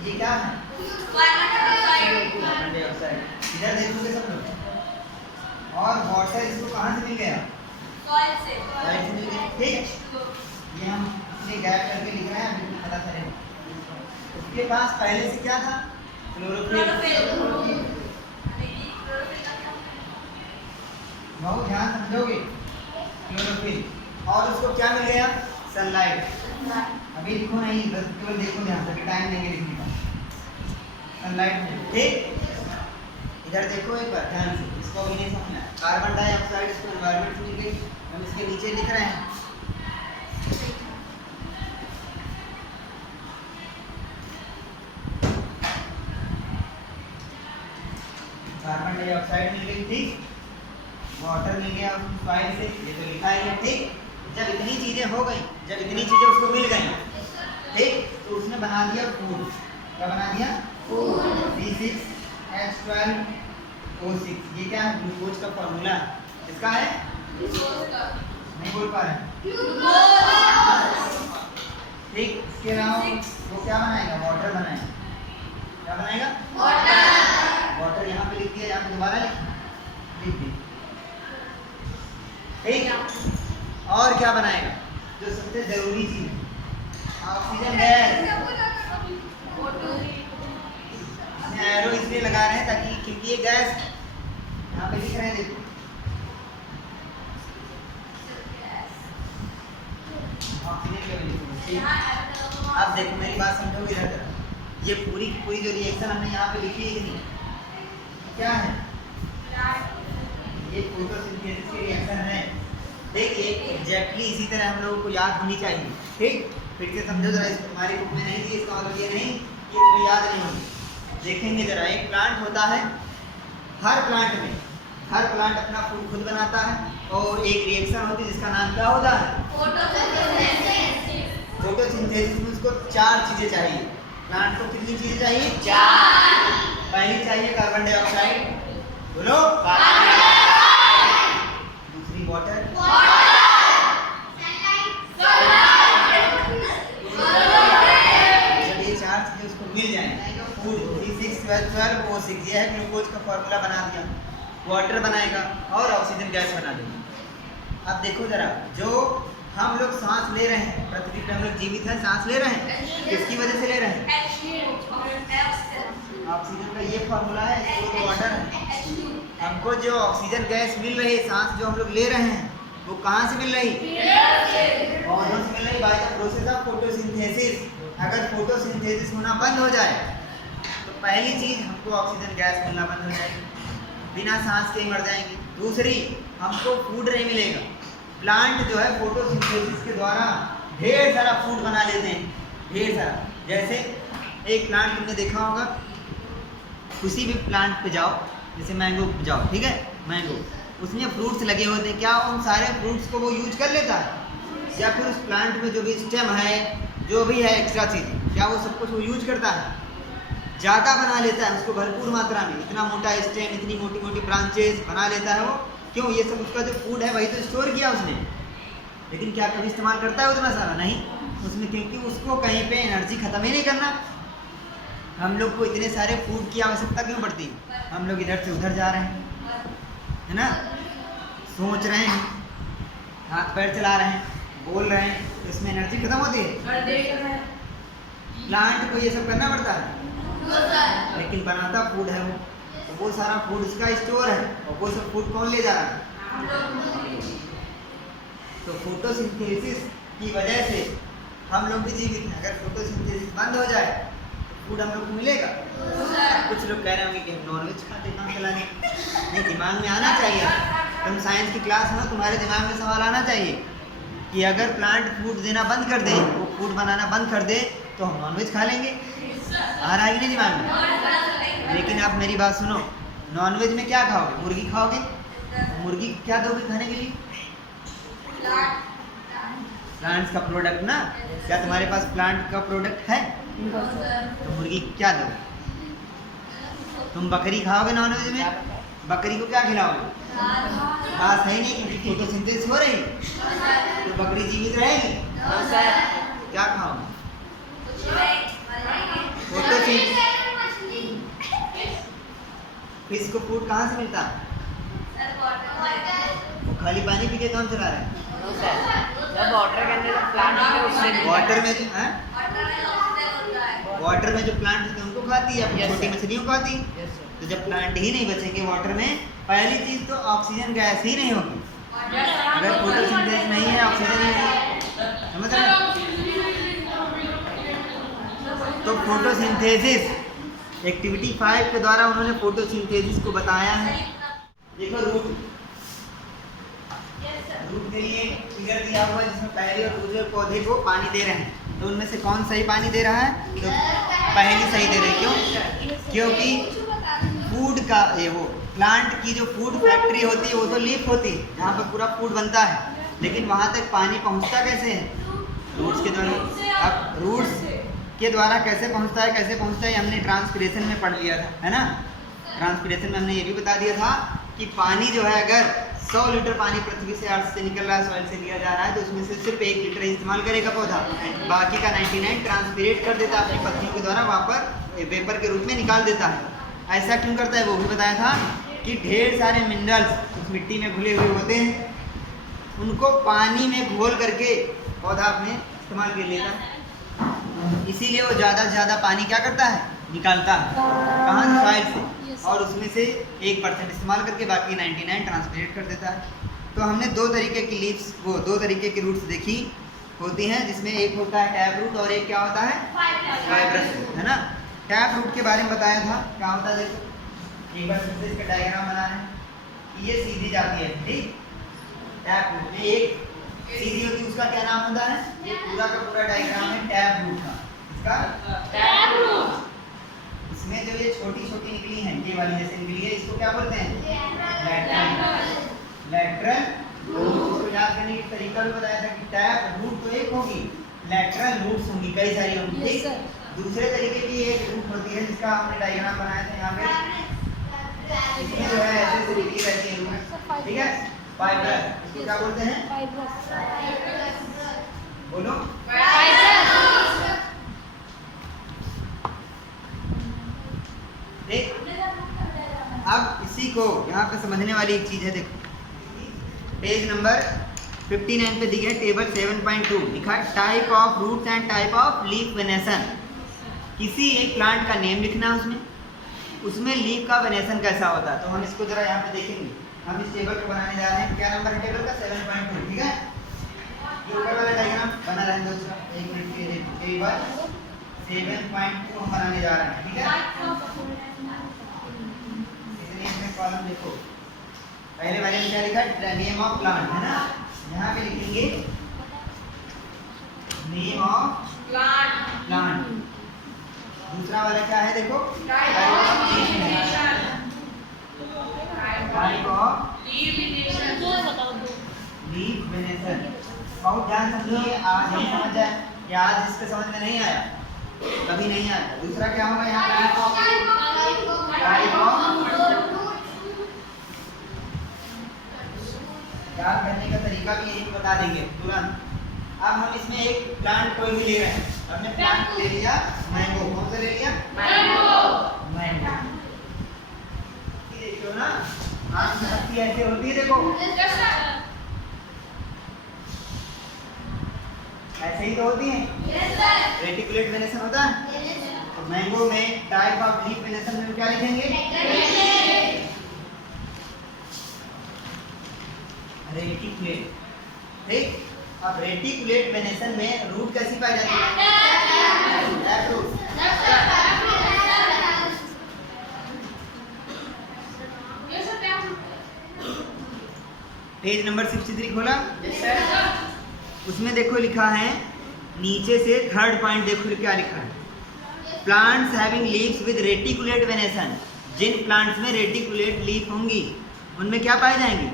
ये क्या है, कार्बन डाइऑक्साइड। इधर देखोगे सब लोग, और वाटर इसको कहाँ से मिल गया, सॉइल से मिल गया। ठीक, ये हम इसलिए गैप करके लिख रहे हैं, अभी पता चलेगा। उसके पास पहले से क्या था, क्लोरोफिल। बहुत ध्यान समझोगे, क्लोरोफिल। और उसको क्या मिल गया, सनलाइट। अभी लिखो नहीं, बस केवल देखो ध्यान से, टाइम देंगे लिखने का। सनलाइट में, ठीक, इधर देखो एक बार ध्यान से, इसको भी नहीं समझना। कार्बन डाइऑक्साइड इसको एनवायरनमेंट से मिल गई, हम इसके नीचे लिख रहे हैं। कार्बन डाइऑक्साइड मिल गई, ठीक, वाटर मिल गया सॉइल से, ये तो लिखा है। ठीक, जब इतनी चीजें हो गई, जब इतनी चीजें उसको मिल गई, ठीक, तो उसने बना दिया फूड। क्या बना दिया, फूड। C6H12O6, ये क्या है, ग्लूकोज का फॉर्मूला है। इसका है, नहीं बोल पा रहे, ठीक। इसके अलावा वो क्या बनाएगा, वाटर बनाएगा। क्या बनाएगा, वाटर। यहाँ पे लिख दिया, यहाँ पे दोबारा लिख दिया, ठीक। और क्या बनाएगा, जो सबसे जरूरी चीज है, ऑक्सीजन गैस। एरो इसलिए लगा रहे हैं ताकि, क्योंकि ये गैस यहाँ पे लिख रहे हैं, देखो ऑक्सीजन के वजह से। अब देखो मेरी बात समझोगे इधर, ये पूरी पूरी जो रिएक्शन हमने यहाँ पे लिखी है कि नहीं, क्या है, ये फोटोसिंथेसिस की रिएक्शन है। देखिए एग्जैक्टली इसी तरह हम लोगों को याद होनी चाहिए। ठीक, फिर से समझो जरा, हमारी बुक में नहीं थी, इसका मतलब ये नहीं कि तुम्हें याद नहीं होगी। देखेंगे जरा, एक प्लांट होता है, हर प्लांट अपना फूड खुद बनाता है, और एक रिएक्शन होती है जिसका नाम क्या होता है, फोटोसिंथेसिस में उसको चार चीजें चाहिए। प्लांट को कितनी चीजें चाहिए, चार। पहली चाहिए कार्बन डाइऑक्साइड, बोलो, दूसरी वाटर, जब ये चार चीजें उसको 12O6 ये है ग्लूकोज का फॉर्मूला बना दिया, वाटर बनाएगा और ऑक्सीजन गैस बना देगा। अब देखो जरा, जो हम लोग सांस ले रहे हैं, पृथ्वी पे हम लोग जीवित हैं, सांस ले रहे हैं, किसकी वजह से ले रहे हैं? ऑक्सीजन का ये फॉर्मूला है, तो वाटर है। हमको जो ऑक्सीजन गैस मिल रही है, सांस जो हम लोग ले रहे हैं, वो कहाँ से मिल रही? पौधों से मिल रही by the process of photosynthesis. अगर फोटोसिंथेसिस होना बंद हो जाए तो पहली चीज हमको ऑक्सीजन गैस मिलना बंद हो जाएगी, बिना सांस के ही मर जाएंगे। दूसरी, हमको फूड नहीं मिलेगा। प्लांट जो है फोटोसिंथेसिस के द्वारा ढेर सारा फूड बना लेते हैं, ढेर सारा। जैसे एक प्लांट तुमने देखा होगा, किसी भी प्लांट पे जाओ, जैसे मैंगो पे जाओ, ठीक है, मैंगो, उसमें फ्रूट्स लगे होते हैं, क्या उन सारे फ्रूट्स को वो यूज कर लेता है? या फिर उस प्लांट में जो भी स्टेम है, जो भी है एक्स्ट्रा चीज़, क्या वो सब कुछ वो यूज करता है? ज़्यादा बना लेता है उसको, भरपूर मात्रा में, इतना मोटा स्टेम, इतनी मोटी मोटी ब्रांचेस बना लेता है वो। क्यों? ये सब उसका जो फूड है वही तो स्टोर किया उसने, लेकिन क्या कभी इस्तेमाल करता है उतना सारा? नहीं उसमें, क्योंकि उसको कहीं पे एनर्जी खत्म ही नहीं करना। हम लोग को इतने सारे फूड की आवश्यकता क्यों पड़ती है? हम लोग इधर से उधर जा रहे हैं, है ना, सोच रहे हैं, हाथ पैर चला रहे हैं, बोल रहे हैं, तो इसमें एनर्जी खत्म होती है। प्लांट को ये सब करना पड़ता है, लेकिन बनाता फूड है वो, तो वो सारा फूड उसका स्टोर है, और वो सब फूड कौन ले जा रहा है? तो फोटोसिंथेसिस की वजह से हम लोग भी जीवित हैं। अगर फोटोसिंथेसिस बंद हो जाए तो फूड हम लोग को मिलेगा? कुछ लोग कह रहे होंगे कि नॉनवेज खाते, काम चलाने, नहीं, दिमाग में आना चाहिए। तुम साइंस की क्लास में हो, तुम्हारे दिमाग में सवाल आना चाहिए कि अगर प्लांट फूड देना बंद कर दे, वो फूड बनाना बंद कर दे, तो हम नॉनवेज खा लेंगे। आ रहा है कि नहीं दिमाग में? लेकिन आप मेरी बात सुनो, नॉनवेज में क्या खाओगे? मुर्गी खाओगे? मुर्गी क्या दोगे खाने के लिए? प्लांट्स का प्रोडक्ट ना। क्या तुम्हारे पास प्लांट का प्रोडक्ट है? तो मुर्गी क्या दोगे? तुम बकरी खाओगे नॉनवेज में? बकरी को क्या खिलाओगे? घास है ही नहीं, क्योंकि फोटोसिंथेसिस हो रही है, तो बकरी जीवित रहेगी। क्या खाओगे? फोटोसिंथेसिस। फिश को फूड कहाँ से मिलता है? वो खाली पानी पी के काम चला रहे हैं। जब वाटर के अंदर प्लांट होते हैं उससे वाटर में जो है, वाटर में जो प्लांट होते हैं उनको खाती है, अपनी छोटी मछलियों को खाती है। तो जब प्लांट ही नहीं बचेंगे वाटर में, पहली चीज तो ऑक्सीजन गैस ही नहीं होगी। अगर फोटोसिंथेसिस नहीं है, ऑक्सीजन ही नहीं, समझ रहे हो? तो फोटोसिंथेसिस एक्टिविटी 5 के द्वारा उन्होंने फोटोसिंथेसिस को बताया है। देखो रूट के लिए फिगर दिया हुआ है, जिसमें पहले और दूसरे पौधे को पानी दे रहे हैं। तो उनमें से कौन सही पानी दे रहा है? तो पहली सही दे रहे हैं। क्यों? क्योंकि फूड का ये वो प्लांट की जो फूड फैक्ट्री होती है वो तो लीफ होती है, जहाँ पर पूरा फूड बनता है, लेकिन वहाँ तक पानी पहुँचता कैसे है? रूट्स के द्वारा। अब रूट्स के द्वारा कैसे पहुँचता है हमने ट्रांसपिरेशन में पढ़ लिया था, है ना। ट्रांसपिरेशन में हमने ये भी बता दिया था कि पानी जो है, अगर 100 लीटर पानी पृथ्वी से, अर्थ से निकल रहा है, सॉइल से लिया जा रहा है, तो उसमें से सिर्फ 1 लीटर इस्तेमाल करेगा पौधा, बाकी का 99 ट्रांसपिरेट कर देता है, अपनी पत्तियों के द्वारा वापस वेपर के रूप में निकाल देता है। ऐसा क्यों करता है वो भी बताया था कि ढेर सारे मिनरल्स उस मिट्टी में घुले हुए होते हैं, उनको पानी में घोल करके पौधा अपने इस्तेमाल कर लेता है। इसीलिए वो ज़्यादा से ज़्यादा पानी क्या करता है? निकालता है। कहाँ से? सॉइल से, और उसमें से 1% इस्तेमाल करके बाकी 99 ट्रांसपिरेट कर देता है। तो हमने दो तरीके की लीव्स, वो दो तरीके की रूट्स देखी होती हैं, जिसमें एक होता है टैप रूट और एक क्या होता है? फाइब्रस रूट, है ना। टैप रूट के बारे में बताया था, क्या होता है देखो, एक बार फिर से इसका डायग्राम बना रहे हैं। ये सीधी जाती है, ठीक। टैप रूट में एक सीधी होती है, उसका क्या नाम होता है? ये पूरा का पूरा डायग्राम है टैप रूट का। इसका टैप रूट। इसमें जो ये छोटी छोटी निकली हैं, ये वाली जैसे निकली है, इसको क्या बोलते हैं? Lateral root. इसको याद करने का तरीका भी बताया था कि टैप रूट तो एक होगी, लैटरल रूट्स होंगी, कई सारी होंगी, ठीक। दूसरे तरीके की एक रूट होती है, जिसका हमने डायग्राम बनाया था यहाँ पे। इसमें जो है ऐसे निकली रहती है रूट, ठीक है। फाइबर, इसको क्या बोलते हैं? बोलो। ठीक, अब इसी को यहाँ पे समझने वाली एक चीज़ है, देखो पेज नंबर 59 पे दी है टेबल 7.2 लिखा type of roots and type of leaf venation. किसी एक प्लांट का नेम लिखना है, उसमें लीफ का वेनेसन कैसा होता है। तो हम इसको जरा यहाँ पे देखेंगे। हम इस टेबल को बनाने जा रहे हैं। क्या नंबर है टेबल का? 7.2। ठीक है, ये ऊपर वाला डायग्राम बना रहे हैं दोस्तों, एक मिनट के लिए। टेबल 7.2 हम बनाने जा रहे हैं। ठीक है, इसमें कॉलम देखो, पहले वाले में क्या लिखा है? नेम ऑफ प्लांट, है ना। यहाँ पे लिखेंगे नेम ऑफ प्लांट। दूसरा वाला क्या है? देखो टाइप ऑफ लीफ वेनेसन। बहुत ध्यान समझिए, आज नहीं समझ जाए कि आज इसके समझ में नहीं आया, कभी नहीं आया। दूसरा क्या होगा यहाँ पे? टाइप ऑफ याद करने का तरीका भी यही बता देंगे तुरंत। अब हम इसमें एक प्लांट कोई भी ले रहे हैं। हमने प्लांट ले लिया मैंगो। कौन सा ले लिया? मैंगो। देखो ना, आम की पत्ती ऐसे होती है, देखो ऐसे ही तो होती है। रेटिकुलेट वेनेसन होता है। तो मैंगो में टाइप ऑफ लीफ वेनेसन में क्या लिखेंगे? रेटिकुलेट। ठीक, अब रेटिकुलेट वेनेसन में रूट कैसी पाई जाती है? Tap root. पेज नंबर 63 खोला? उसमें देखो लिखा है नीचे से थर्ड पॉइंट, देखो क्या लिखा है? Plants having leaves with reticulate venation. जिन प्लांट्स में रेटिकुलेट लीफ होंगी उनमें क्या पाए जाएंगे?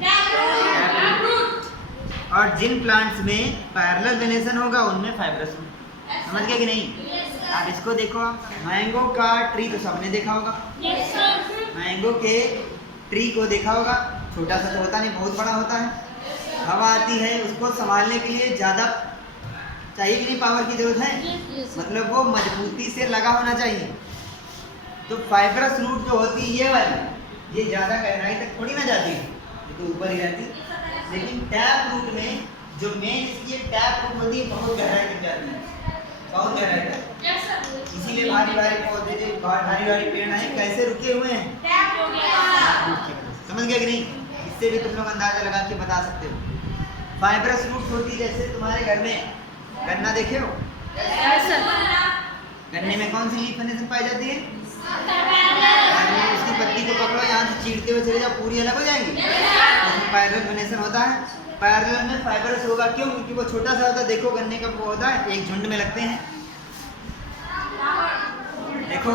और जिन प्लांट्स में पैरेलल वेनेसन होगा उनमें फाइब्रस रूट। समझ गया कि नहीं? आप इसको देखो, मैंगो का ट्री तो सबने देखा होगा। मैंगो के ट्री को देखा होगा, छोटा सा तो होता नहीं, बहुत बड़ा होता है। हवा आती है, उसको संभालने के लिए ज़्यादा चाहिए कि नहीं? पावर की जरूरत है, मतलब वो मजबूती से लगा होना चाहिए। तो फाइब्रस रूट जो होती है ये वाली, ये ज़्यादा गहराई तक थोड़ी ना जाती है, ये तो ऊपर ही रहती है। लेकिन टैप रूट में जो मेन इसकी टैप रूट होती है, बहुत गहराई तक जाती है, बहुत गहराई तक। इसीलिए भारी भारी पौधे जो भारी भारी पेड़ हैं कैसे रुके हुए हैं? Tap root. समझ गया कि नहीं? इससे भी तुम लोग अंदाजा लगा के बता सकते हो। फाइब्रस रूट होती है, जैसे तुम्हारे घर में गन्ना देखे हो? गन्ने में कौन सी लीफ वेनेसन पाई जाती है? उसकी पत्ती को पकड़ो, यहाँ से चीरते हुए चले जाओ, पूरी अलग हो जाएंगी। उसमें पैरेलल वेनेसन होता है। पैरेलल में फाइब्रस होगा, क्यों? क्योंकि वो छोटा सा होता है। देखो गन्ने का वो होता है, एक झुंड में लगते हैं। देखो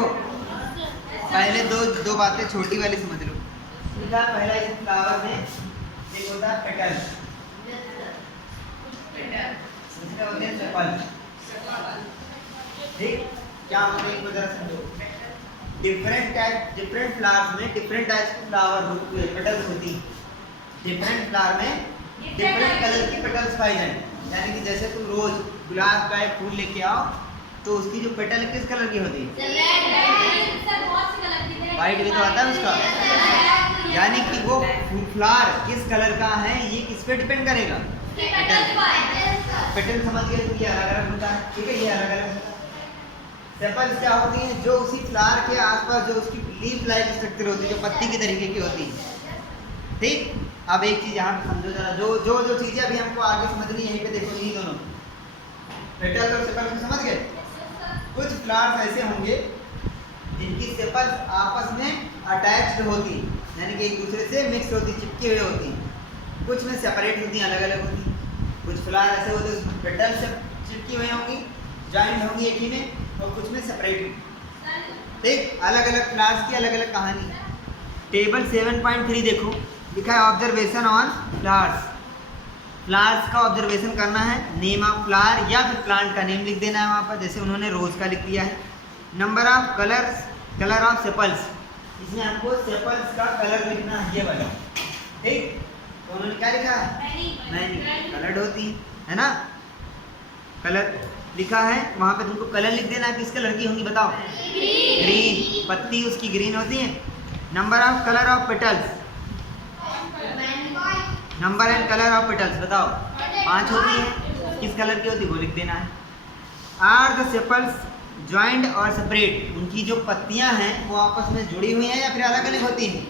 पहले दो बातें छोटी वाली समझ लो। पहला इस फ्लावर में एक होता है पेटल, दूसरा होते हैं सेपल्स। ठीक, क्या होता है इनको जरा समझो। डिफरेंट फ्लावर्स में डिफरेंट टाइप्स की फ्लावर पेटल्स होती हैं। डिफरेंट फ्लावर में डिफरेंट कलर की पेटल्स पाई जाए। यानी कि जैसे तुम रोज गुलाब का एक फूल लेके आओ तो उसकी जो पेटल किस कलर की होती है? वाइट भी तो आता है उसका। यानी कि वो फ्लावर किस कलर का है ये किस पे डिपेंड करेगा? पेटल समझ गए तो ये अलग अलग होता है। ठीक है, ये अलग अलग होता है। सेपल्स क्या होती हैं? जो उसी फ्लावर के आसपास जो उसकी लीफ लाइक स्ट्रक्चर होती है, जो पत्ती की तरीके की होती है। ठीक, अब एक चीज यहाँ पे समझो जरा, जो चीजें अभी हमको आगे समझनी है यहीं पे देखो। ये दोनों पेटल और सेपल्स को समझ गए? कुछ फ्लावर्स ऐसे होंगे जिनकी सेपल्स आपस में अटैच्ड होती है, यानी कि एक दूसरे से मिक्स होती, चिपकी हुई होती हैं। कुछ में सेपरेट होती हैं, अलग अलग होती हैं। कुछ फ्लावर ऐसे होते हैं उसमें पेटल से चिपकी हुई होंगी, जॉइंट होंगी एक ही में, और कुछ में सेपरेट। ठीक, अलग अलग फ्लावर्स की अलग अलग कहानी। टेबल 7.3 देखो, लिखा है ऑब्जर्वेशन ऑन फ्लावर्स। फ्लावर्स का ऑब्जर्वेशन करना है, नेम ऑफ फ्लावर या फिर प्लांट का नेम लिख देना है वहाँ पर। जैसे उन्होंने रोज का लिख दिया है। Number of colour of sepals, इसमें हमको सेपल्स का कलर लिखना है, ये वाला। ठीक, तो उन्होंने क्या लिखा है? मैनी कलर्ड होती है ना, कलर। लिखा है वहाँ पे तुमको कलर लिख देना है, किस कलर की होंगी बताओ? ग्रीन। पत्ती उसकी ग्रीन होती है। Number of colour of petals, number and colour of petals बताओ? 5 होती है। किस कलर की होती है वो लिख देना है। आर द सेपल्स ज्वाइंट और सेपरेट, उनकी जो पत्तियां हैं वो आपस में जुड़ी हुई हैं या फिर अलग अलग होती हैं?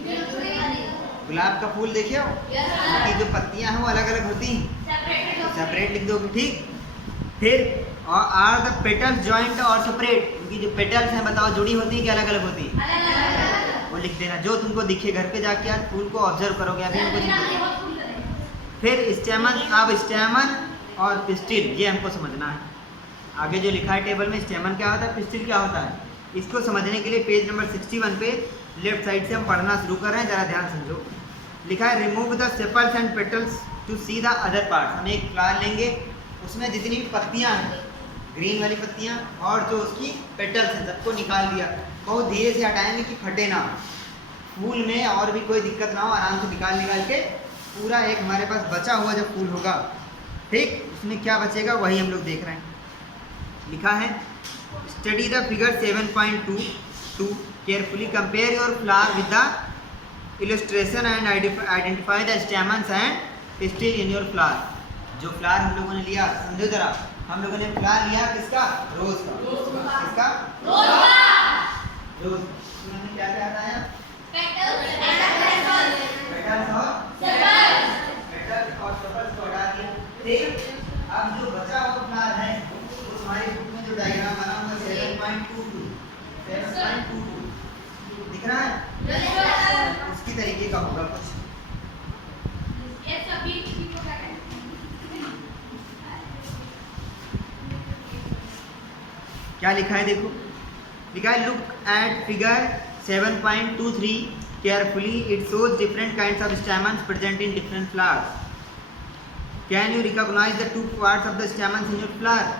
गुलाब का फूल देखे हो, उनकी जो पत्तियां हैं वो अलग अलग होती हैं, सेपरेट लिख दोगे, ठीक। फिर और आर द पेटल्स ज्वाइंट और सेपरेट, उनकी जो पेटल्स हैं बताओ जुड़ी होती हैं कि अलग अलग होती हैं? वो लिख देना, जो तुमको दिखे घर पे जाके आज फूल को ऑब्जर्व करोगे अभी उनको। फिर स्टेमन, अब स्टेमन और पिस्टिल ये हमको समझना है। आगे जो लिखा है टेबल में स्टेमन क्या होता है, पिस्टिल क्या होता है, इसको समझने के लिए पेज नंबर 61 पे लेफ्ट साइड से हम पढ़ना शुरू कर रहे हैं, ज़रा ध्यान समझो। लिखा है remove the sepals and petals to see the other parts. हम एक फ्लावर लेंगे, उसमें जितनी भी पत्तियाँ हैं, ग्रीन वाली पत्तियाँ और जो उसकी पेटल्स हैं, सबको निकाल दिया। बहुत धीरे से हटाएंगे कि फटे ना, फूल में और भी कोई दिक्कत ना हो, आराम से निकाल के पूरा एक हमारे पास बचा हुआ जो फूल होगा, ठीक, उसमें क्या बचेगा वही हम लोग देख रहे हैं। लिखा है study the figure 7.2 carefully compare your flower with the illustration and identify the stamens and pistil in your flower. जो फ्लावर हम लोगों ने लिया, समझो जरा, हम लोगों ने फ्लावर लिया किसका? रोज का। किसका? रोज। उसमें क्या क्या आता है? पेटल्स और सेपल्स को हटा दिया। ठीक, अब जो बचा हुआ फ्लावर है वो हमारी बुक में जो डायग्राम बना हुआ 7.22 दिख रहा है, उसकी तरीके का होगा कुछ। क्या लिखा है देखो, लिखा है look at figure 7.23 carefully, it shows different kinds of stamens present in different flowers. Can you recognize the two parts of the stamens in your flower?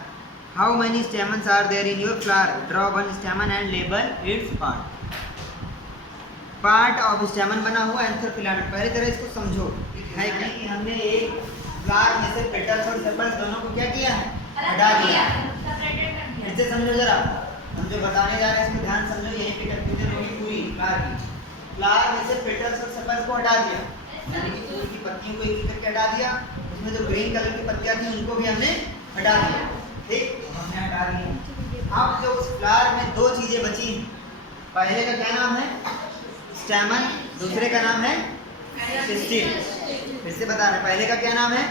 How many stamens are there in your flower? Draw one stamen and label its part. Part of stamen बना हुआ anther filament। पहले तरह इसको समझो, है क्या कि हमने एक फ्लावर में से पेटल्स और सेपल्स दोनों को क्या किया है? हटा दिया। इसे समझो जरा, हम जो बताने जा रहे हैं इसको ध्यान समझो। यही पे कंफ्यूजन होगी पूरी फ्लावर की। फ्लावर में से पेटल्स और सेपल्स को हटा दिया, यानी कि फूल की पत्तियों को एक करके हटा दिया, उसमें जो ग्रीन कलर की पत्तियां थी उनको भी हमने हटा दिया, ठीक, हमने हटा दिया। अब जो उस फ्लावर में दो चीजें बची, पहले का क्या नाम है? स्टेमन, दूसरे का नाम है पिस्टिल। फिर से बता रहे, पहले का क्या नाम है?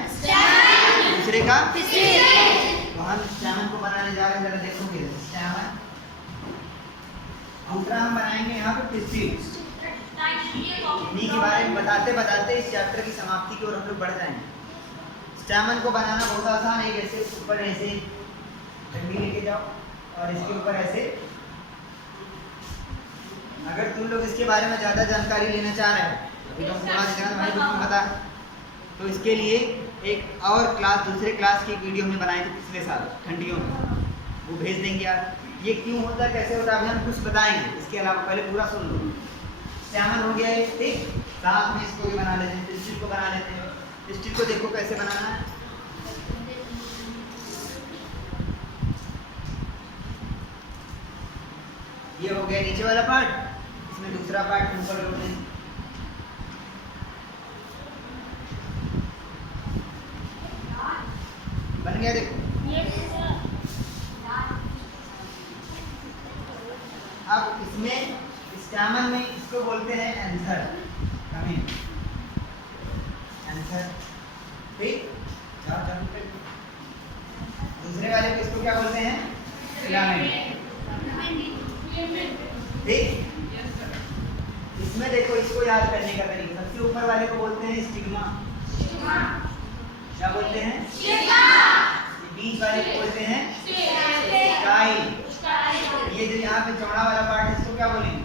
दूसरे का पिस्टिल। तो हम स्टेमन को बनाने जा रहे हैं, जरा देखोगे स्टेमन, दूसरा हम बनाएंगे यहाँ पे पिस्टिल। इन्हीं के बारे में बताते बताते इस चैप्टर की समाप्ति की ओर हम लोग बढ़ जाएंगे। स्टेमन को बनाना बहुत आसान है, ऐसे ऊपर ऐसे डंडी लेके जाओ और इसके ऊपर ऐसे। अगर तुम लोग इसके बारे में ज़्यादा जानकारी लेना चाह रहे हो, अभी तो थोड़ा ध्यान हमारी बुक में बता, तो इसके लिए एक और क्लास, दूसरे क्लास की वीडियो हमने बनाई थी पिछले साल ठंडियों में, वो भेज देंगे यार। ये क्यों होता है, कैसे होता है, अभी हम कुछ बताएंगे। इसके अलावा पहले पूरा सुन लो। स्टेमन हो गया है, ठीक, साथ में इसको भी बना लेते हैं, पिस्टिल को बना लेते हैं। पिस्टिल को देखो कैसे बनाना है। ये हो गया नीचे वाला पार्ट, इसमें दूसरा पार्ट ऊपर जोड़ देंगे। बन गया देखो। अब इसमें स्टेमन में इसको बोलते हैं एंथर, एंथर, ठीक। दूसरे वाले को इसको क्या बोलते हैं? फिलामेंट, ठीक। इसमें देखो, इसको याद करने का तरीका, सबसे ऊपर वाले को बोलते हैं स्टिग्मा। क्या बोलते हैं? बीच वाले को बोलते हैं स्टाइल। ये जो यहाँ पे चौड़ा वाला पार्ट है इसको क्या बोलेंगे?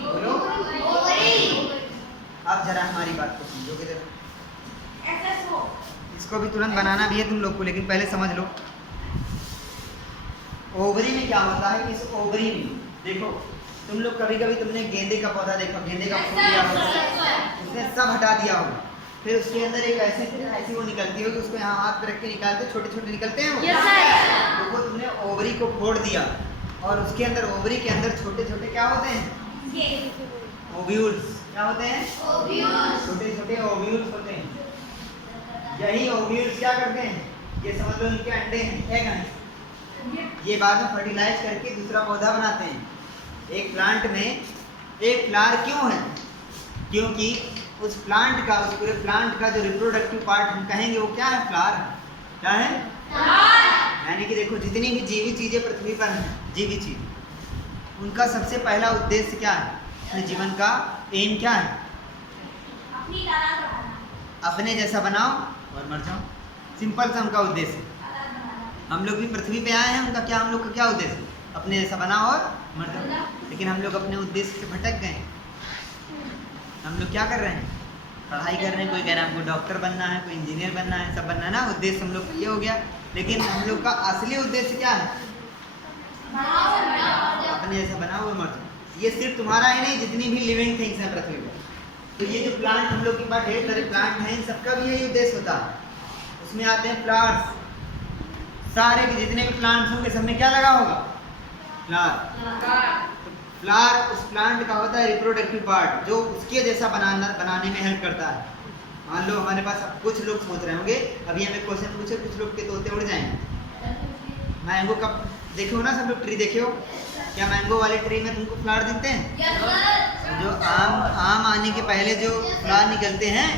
बोलो। अब जरा हमारी बात को समझोगे जरा। इसको भी तुरंत बनाना भी है तुम लोग को, लेकिन पहले समझ लो ओवरी में क्या होता है। इस ओवरी में देखो, तुम लोग कभी कभी तुमने गेंदे का पौधा देखा, गेंदे का फूल लिया होगा, उसने सब हटा दिया होगा, फिर उसके अंदर एक ऐसी वो निकलती है कि उसको यहाँ हाथ पे रख के निकालते, छोटे छोटे निकलते हैं वो। Yes, sir. तो वो तुमने ओवरी को फोड़ दिया और उसके अंदर ओवरी के अंदर छोटे छोटे क्या होते हैं? ओव्यूल्स। क्या होते हैं? छोटे छोटे ओव्यूल्स होते हैं। यही ओव्यूल्स क्या करते हैं? ये समझ लो इनके अंडे हैं, एग हैं। ये बाद में फर्टिलाइज करके दूसरा पौधा बनाते हैं। एक प्लांट में एक फ्लावर क्यों है? क्योंकि उस प्लांट का, उस पूरे प्लांट का जो रिप्रोडक्टिव पार्ट हम कहेंगे वो क्या है? फ्लावर। क्या है? यानी कि देखो जितनी भी जीवित चीजें पृथ्वी पर हैं, जीवित चीज, उनका सबसे पहला उद्देश्य क्या है? अपने जीवन का एम क्या है? अपने जैसा बनाओ और मर जाओ। सिंपल सा उनका उद्देश्य। हम लोग भी पृथ्वी पे आए हैं, उनका क्या, हम लोग का क्या उद्देश्य? अपने जैसा बनाओ और मर जाओ। लेकिन हम लोग अपने उद्देश्य से भटक गए। हम लोग क्या कर रहे हैं? पढ़ाई कर रहे हैं। कोई कह रहा है हमको डॉक्टर बनना है, कोई इंजीनियर बनना है, सब बनना है ना। उद्देश्य हम लोग का ये हो गया। लेकिन हम लोग का असली उद्देश्य क्या है? अपने जैसा बनाओ और मर जाओ। ये सिर्फ तुम्हारा ही नहीं, जितनी भी लिविंग थिंग्स हैं पृथ्वी पर, तो ये जो प्लांट हम लोग के पास ढेर सारे प्लांट हैं, इन सबका भी यही उद्देश्य होता है। उसमें आते हैं फ्लावर्स। सारे के जितने भी प्लांट्स होंगे सब में क्या लगा होगा? फ्लावर। तो फ्लावर उस प्लांट का होता है रिप्रोडक्टिव पार्ट, जो उसके जैसा बनाने में हेल्प करता है। मान लो हमारे पास कुछ लोग सोच रहे होंगे, अभी हमें क्वेश्चन पूछे, कुछ लोग के तोते उड़ जाएंगे। मैंगो का देखो ना, सब लोग ट्री देखे हो क्या? मैंगो वाले ट्री में तुमको फ्लावर दिखते हैं? जो आम आने के पहले जो फ्लावर निकलते हैं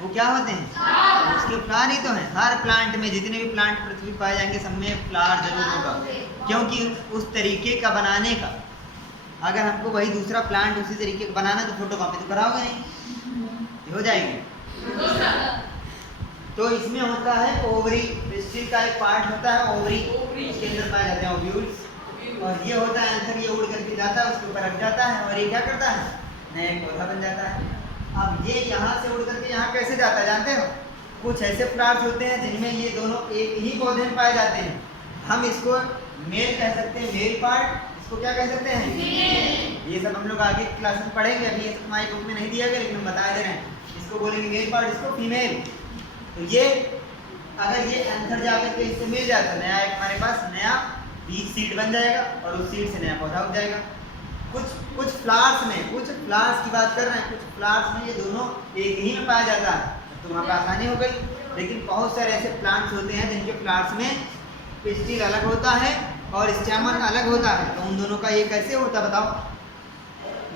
वो क्या होते हैं? उसके फ्लावर ही तो हैं। हर प्लांट में, जितने भी प्लांट पृथ्वी पाए जाएंगे सब में फ्लावर जरूर होगा। क्योंकि उस तरीके का बनाने का, अगर हमको वही दूसरा प्लांट उसी तरीके का बनाना तो फोटोकॉपी तो कराओगे नहीं, हो जाएगी। तो इसमें होता है ओवरी। पिस्टिल का एक पार्ट होता है ओवरी, उसके अंदर पाए जाते हैं ओव्यूल्स। और ये होता है एंथर, ये उड़ करके जाता है, उसके ऊपर रख जाता है और ये क्या करता है? नया एक पौधा बन जाता है। अब ये यहाँ से उड़ करके यहाँ कैसे जाता है जानते हो? कुछ ऐसे फ्लावर्स होते हैं जिनमें ये दोनों एक ही पौधे में पाए जाते हैं। हम इसको मेल कह सकते हैं, मेल पार्ट। इसको क्या कह सकते हैं? ये सब हम लोग आगे क्लास में पढ़ेंगे, अभी ये सब हमारी बुक में नहीं दिया गया, लेकिन हम बता दे रहे हैं। इसको बोलेंगे मेल पार्ट, इसको फीमेल। तो ये अगर ये एंथर जाकर के इससे मिल जाता है, नया एक हमारे पास नया बीज सीड बन जाएगा और उस सीड से नया पौधा उग जाएगा। कुछ फ्लावर्स में, कुछ फ्लावर्स की बात कर रहे हैं, कुछ फ्लावर्स में ये दोनों एक ही में पाया जाता है, तो वहाँ पर आसानी हो गई। लेकिन बहुत सारे ऐसे प्लांट्स होते हैं जिनके फ्लावर्स में पिस्टिल अलग होता है और स्टैमन अलग होता है। तो उन दोनों का ये कैसे होता बताओ?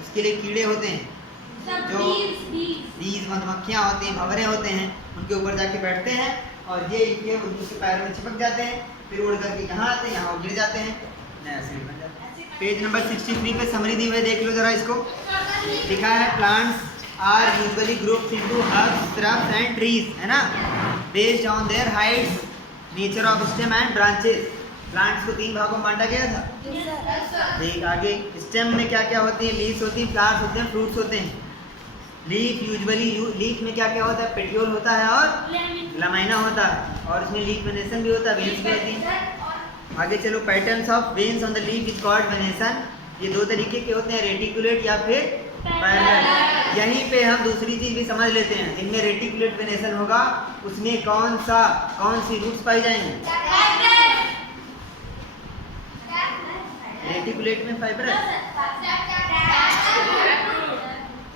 उसके लिए कीड़े होते हैं, जो बीज, मधुमक्खियाँ होती हैं, भंवरे होते हैं, उनके ऊपर जाके बैठते हैं और ये इनके उनके पैरों में चिपक जाते हैं, फिर उड़ करके यहाँ आते हैं, यहाँ गिर जाते हैं, नया सीड बन जाता है। पेज नंबर 63 पे समरी दी हुई, देख लो जरा इसको। लिखा है plants are usually groups into herbs, shrubs and trees, है ना, based on their heights, nature of stem and branches. Plants को 3 भागों में बांटा गया था। ठीक, आगे स्टेम में क्या क्या होती है? लीव्स होती हैं, फ्लावर्स होते हैं, फ्रूट्स होते हैं। लीफ यूजुअली, लीफ में क्या क्या होता है? पेटियोल होता है और लमाइना होता है, और इसमें लीफ वेनेसन भी होता है, वेन्स भी होती है। आगे चलो, patterns of veins on the leaf is called venation. ये 2 तरीके के होते हैं, रेटिकुलेट या फिर पैरेलल। यहीं पे हम दूसरी चीज भी समझ लेते हैं। जिनमें रेटिकुलेट वेनेसन होगा उसमें कौन सी रूट्स पाई जाएंगी? रेटिकुलेट में फाइब्रस,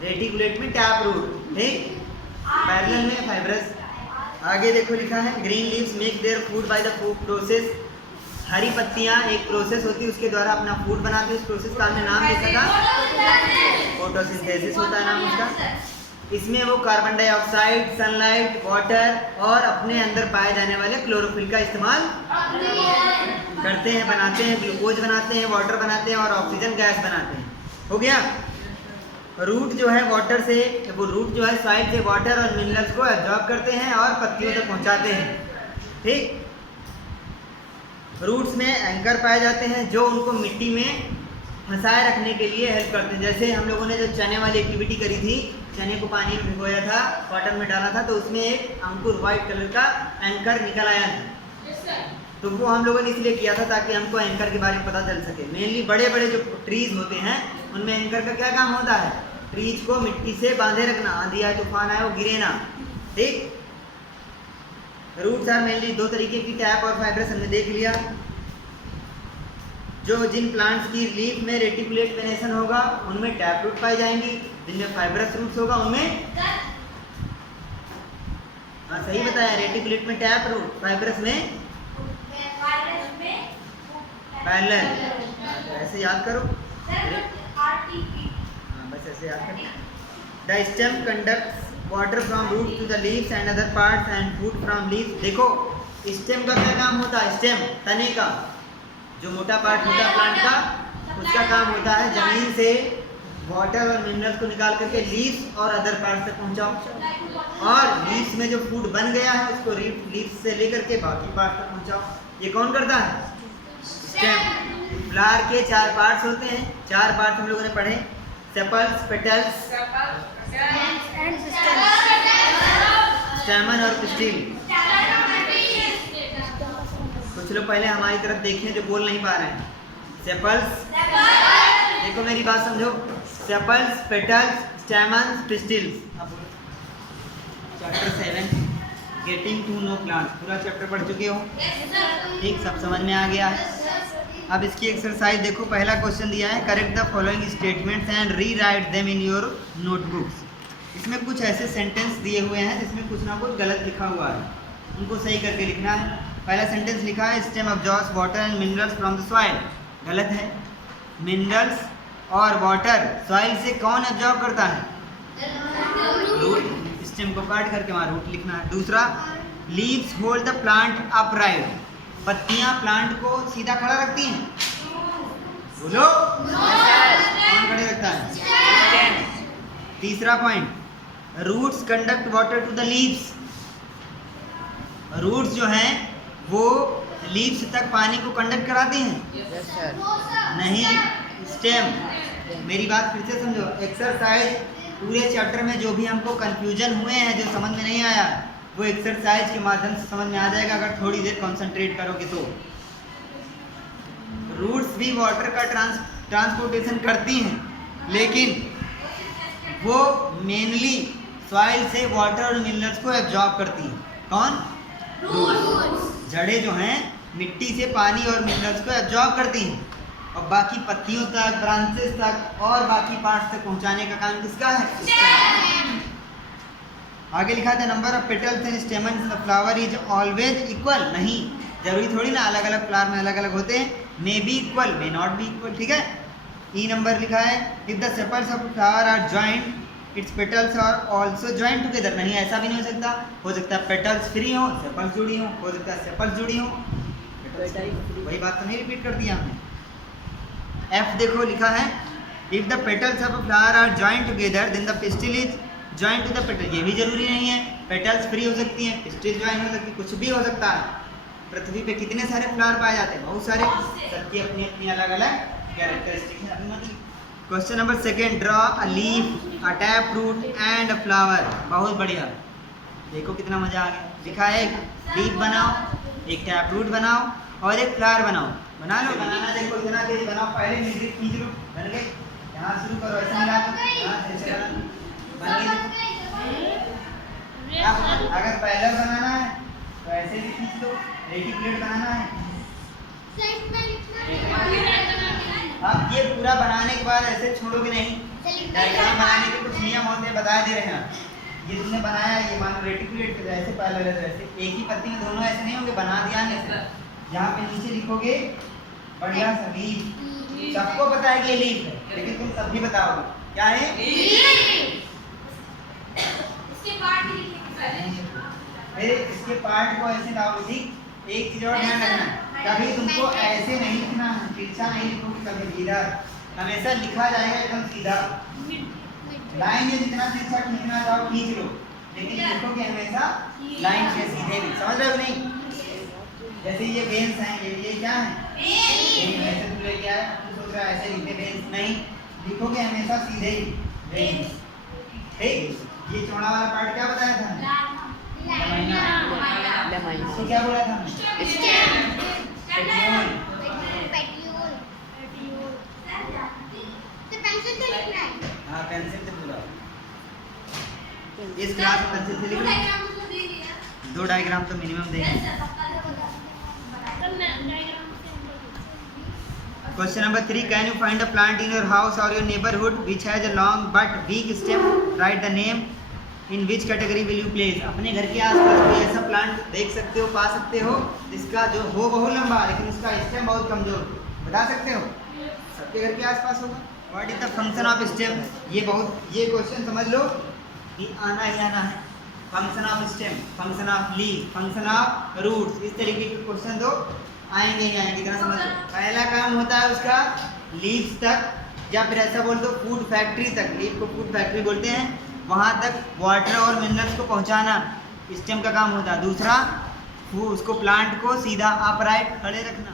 रेटिकुलेट में टैप रूट, ठीक, पैरेलल में फाइब्रस। आगे देखो लिखा है green leaves make their food by the food process. हरी पत्तियां एक प्रोसेस होती है, उसके द्वारा अपना फूड बनाते हैं। उस प्रोसेस का हमने नाम लिखा था फोटोसिंथेसिस होता है नाम उसका। इसमें वो कार्बन डाइऑक्साइड, सनलाइट, वाटर और अपने अंदर पाए जाने वाले क्लोरोफिल का इस्तेमाल करते हैं, बनाते हैं। ग्लूकोज बनाते हैं, वाटर बनाते हैं और ऑक्सीजन गैस बनाते हैं। हो गया। रूट जो है वाटर से, वो रूट जो है साइड से वाटर और मिनरल्स को एब्जॉर्ब करते हैं और पत्तियों तक पहुंचाते हैं, ठीक। रूट्स में एंकर पाए जाते हैं जो उनको मिट्टी में फंसाए रखने के लिए हेल्प करते हैं। जैसे हम लोगों ने जो चने वाली एक्टिविटी करी थी, चने को पानी में भिगोया था, कॉटन में डाला था, तो उसमें एक अंकुर व्हाइट कलर का एंकर निकल आया था। तो वो हम लोगों ने इसलिए किया था ताकि हमको एंकर के बारे में पता चल सके। मेनली बड़े बड़े जो ट्रीज होते हैं उनमें एंकर का क्या काम होता है? ट्रीज को मिट्टी से बांधे रखना, आंधी आए तूफान आए वो गिरे ना, ठीक। रूट्स आर मेनली दो तरीके की, टैप और फाइब्रस, हमने देख लिया। जो जिन प्लांट्स की लीफ में रेटिकुलेट वेनेशन होगा उनमें टैप रूट पाई जाएंगी, जिनमें फाइब्रस रूट्स होगा उनमें, हाँ सही बताया, रेटिकुलेट में टैप रूट, फाइब्रस में पैरेलल। ऐसे याद करो, हाँ बस ऐसे याद करो। The stem conducts water from root to the leaves and other parts and food from leaves. देखो स्टेम का क्या काम होता है, स्टेम तने का जो मोटा पार्ट होता है प्लांट का, उसका काम होता है जमीन से वाटर और मिनरल्स को निकाल करके लीव्स और अदर पार्ट तक पहुंचाओ, और लीव्स में जो फूड बन गया है उसको लीव्स से लेकर के बाकी पार्ट तक पहुंचाओ। ये कौन करता है, स्टेम। फ्लावर के 4 पार्ट्स होते हैं, 4 पार्ट्स हम लोगों ने पढ़े, सेपल्स, पेटल्स, स्टैमन और पिस्टिल। कुछ लोग पहले हमारी तरफ देखें जो बोल नहीं पा रहे हैं। सेपल्स, देखो मेरी बात समझो, सेपल्स, पेटल्स, स्टैमन्स, पिस्टिल्स। अब chapter 7 getting to know plant पूरा चैप्टर पढ़ चुके हो, ठीक, सब समझ में आ गया है। अब इसकी एक्सरसाइज देखो, पहला क्वेश्चन दिया है, correct the following statements and rewrite them in your notebooks. इसमें कुछ ऐसे सेंटेंस दिए हुए हैं जिसमें कुछ ना कुछ गलत लिखा हुआ है, उनको सही करके लिखना है। पहला सेंटेंस लिखा है stem absorbs water and minerals from the soil, गलत है। मिनरल्स और वाटर सॉइल से कौन एब्जॉर्ब करता है, रूट। स्टेम को काट करके वहाँ रूट लिखना है। दूसरा, leaves hold the plant upright, पत्तियां प्लांट को सीधा खड़ा रखती हैं, बोलो कौन खड़े रखता है। तीसरा point, roots conduct water to the leaves, roots जो हैं वो लीव्स तक पानी को कंडक्ट कराती हैं, नहीं स्टेम। मेरी बात फिर से समझो, एक्सरसाइज पूरे चैप्टर में जो भी हमको कंफ्यूजन हुए हैं, जो समझ में नहीं आया, वो एक्सरसाइज के माध्यम से समझ में आ जाएगा अगर थोड़ी देर कंसंट्रेट करोगे तो। रूट्स भी वाटर का ट्रांसपोर्टेशन करती हैं, लेकिन वो मेनली सॉइल से वाटर और मिनरल्स को एब्जॉर्ब करती हैं। कौन, रूट्स। जड़ें जो हैं मिट्टी से पानी और मिनरल्स को एब्जॉर्ब करती हैं, और बाकी पत्तियों तक, ब्रांचेस तक और बाकी पार्ट्स तक पहुंचाने का काम किसका है, आगे लिखा था number of petals and stamens in the flower is always equal, नहीं जरूरी थोड़ी ना, अलग अलग फ्लावर में अलग अलग होते हैं, may be equal may not be equal, ठीक है। ई नंबर लिखा है if the sepals of flower are joint its petals are also joint together, नहीं ऐसा भी नहीं हो सकता पेटल्स फ्री हो सेपल्स जुड़ी हो सकता है सेपल्स जुड़ी हो, वही बात तो नहीं रिपीट कर दिया हमने। एफ देखो लिखा है if the petals of flower are joint together then the pistil is joint to the petal, ये भी जरूरी नहीं है, पेटल्स फ्री हो सकती हैं, पिस्टिल ज्वाइन हो सकती है, कुछ भी हो सकता है। पृथ्वी पे कितने सारे फ्लावर पाए जाते हैं, बहुत सारे, सबकी अपनी अपनी अलग अलग कैरेक्टरिस्टिक है। Question number 2, draw a leaf, a tap root and a flower. बहुत बढ़िया, देखो कितना मजा आ गया। लिखा है एक लीफ बनाओ, एक टैप रूट बनाओ और एक फ्लावर बनाओ। बना लो, बनाना देखो इतना तेज बनाओ, पहले म्यूजिक खींच लो, बन गए। यहाँ शुरू करो, ऐसे मिला अगर पहला बनाना है तो ऐसे भी खींच लो, रेटिकुलेट बनाना है। अब ये पूरा बनाने के बाद ऐसे छोड़ोगे नहीं, डायग्राम बनाने के कुछ नियम होते हैं, बता दे रहे हैं। ये तुमने बनाया, ये मानो रेटिकुलेट ऐसे पैरेलल ऐसे, एक ही पत्ती में दोनों ऐसे नहीं होंगे, बना दिया ऐसे। यहाँ पे नीचे लिखोगे बढ़िया सा लीफ, सबको पता है कि ये लीफ है, लेकिन तुम तब भी बताओगे क्या है, फिर इसके पार्ट को ऐसे लाओ। ठीक, एक चीज और ध्यान रखना, कभी तुमको ऐसे नहीं लिखना, तिरछा नहीं लिखोगे, कभी सीधा, हमेशा लिखा जाएगा एकदम सीधा। लाइन में जितना तिरछा खींचना चाहो खींच लो, लेकिन लिखोगे हमेशा लाइन से सीधे भी, समझ रहे हो नहीं। जैसे ये बेंस हैं, ये क्या है, ऐसे तू लेके आया, तू सोच रहा है ऐसे लिखते, बेंस नहीं, लिखोगे हमेशा सीधे ही बेंस। ठीक, ये चौड़ा वाला पार्ट क्या बताया था, इसको क्या बोला था, हाँ पेंसिल से इस क्लास में अच्छे से लिख लो। 2 डायग्राम तो मिनिमम देंगे। Question number 3, can you find a plant in your house और your neighbourhood which has a long but weak stem, write the name, in which category will you place. अपने घर के आसपास कोई ऐसा प्लांट देख सकते हो, पा सकते हो जिसका जो हो बहुत लंबा लेकिन उसका स्टेम बहुत कमजोर, बता सकते हो? सबके घर के आसपास होगा। What is the function of stem? ये क्वेश्चन समझ लो कि आना ही आना है। Function of stem, function of leaf, function of roots, इस तरीके के क्वेश्चन तो आएंगे ही आएंगे। कितना समझ लो? पहला काम होता है उसका लीव्स तक या फिर ऐसा बोल दो फूड फैक्ट्री तक, लीफ को फूड फैक्ट्री बोलते हैं, वहाँ तक वाटर और मिनरल्स को पहुँचाना स्टेम का काम होता है। दूसरा उसको प्लांट को सीधा अपराइट खड़े रखना।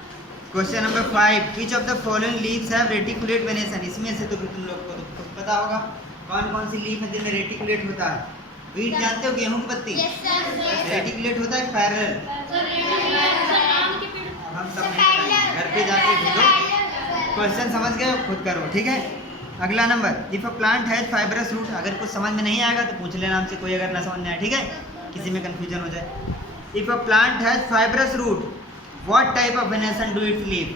Question number 5, which of the following leaves have reticulate venation. इसमें से तो फिर तुम लोग को तो कुछ पता होगा कौन कौन सी लीफ है जिनमें रेटिकुलेट होता है। वीट जानते हो, गेहूं की पत्ती रेटिकुलेट होता है पैरेलल। हम सब घर पे जाके ढूंढो, क्वेश्चन समझ गए खुद करो, ठीक है। अगला number, if a plant has fibrous root. अगर कुछ समझ में नहीं आएगा तो पूछ लेना हमसे, कोई अगर ना समझ में आए, ठीक है, किसी में कंफ्यूजन हो जाए। If a plant has fibrous root, what type of venation do its leave?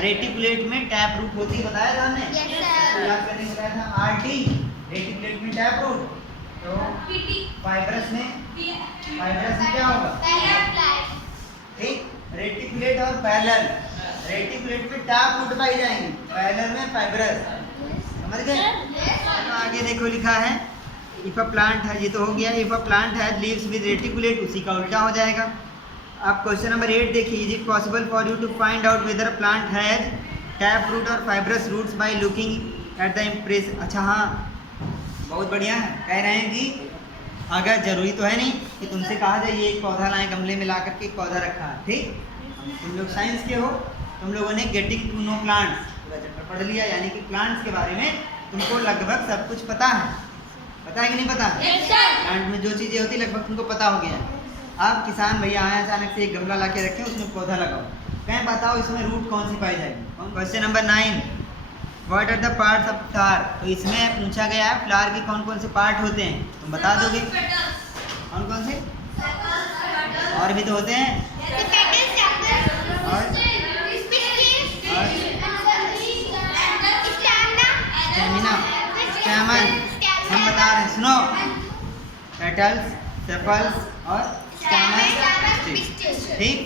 Reticulate में टैप रूट होती है, बताया था हमने, याद करने को बताया था। आरटी रेटिकुलेट में टैप रूट, तो फाइबरस में क्या होगा? ठीक, रेटिकुलेट और पैरेलल। रेटिकुलेट में टैप रूट पाई जाएंगी, पैरेलल में फाइबरस। समझ गए? तो आगे देखो लिखा है इफ अ प्लांट है, ये तो हो गया। If a plant has leaves with reticulate, उसी का उल्टा हो जाएगा। अब क्वेश्चन नंबर 8 देखिए, is it possible for you to find out whether plant has tap root और fibrous roots by looking at the impress. अच्छा हाँ, बहुत बढ़िया है। कह रहे हैं कि अगर जरूरी तो है नहीं कि तुमसे कहा जाए ये एक पौधा लाएं, गमले में ला करके एक पौधा रखा है, ठीक। तुम लोग साइंस के हो, तुम लोगों ने गेटिंग टू नो प्लांट्स पूरा चैप्टर पढ़ लिया, यानी कि प्लांट्स के बारे में तुमको लगभग सब कुछ पता है। पता है कि नहीं पता? प्लांट में जो चीज़ें होती लगभग तुमको पता हो गया। अब किसान भैया आए अचानक से एक गमला ला के रखे, उसमें पौधा लगाओ, कहें बताओ इसमें रूट कौन सी पाई जाएगी। Question number 9, what are the parts of flower. तो इसमें पूछा गया है फ्लावर के कौन कौन से पार्ट होते हैं, तुम बता दोगे कौन कौन से? और भी तो होते हैं, और स्टेमिना, स्टेमन, हम बता रहे हैं, सुनो, पेटल्स, सेपल्स और स्टेमन, ठीक।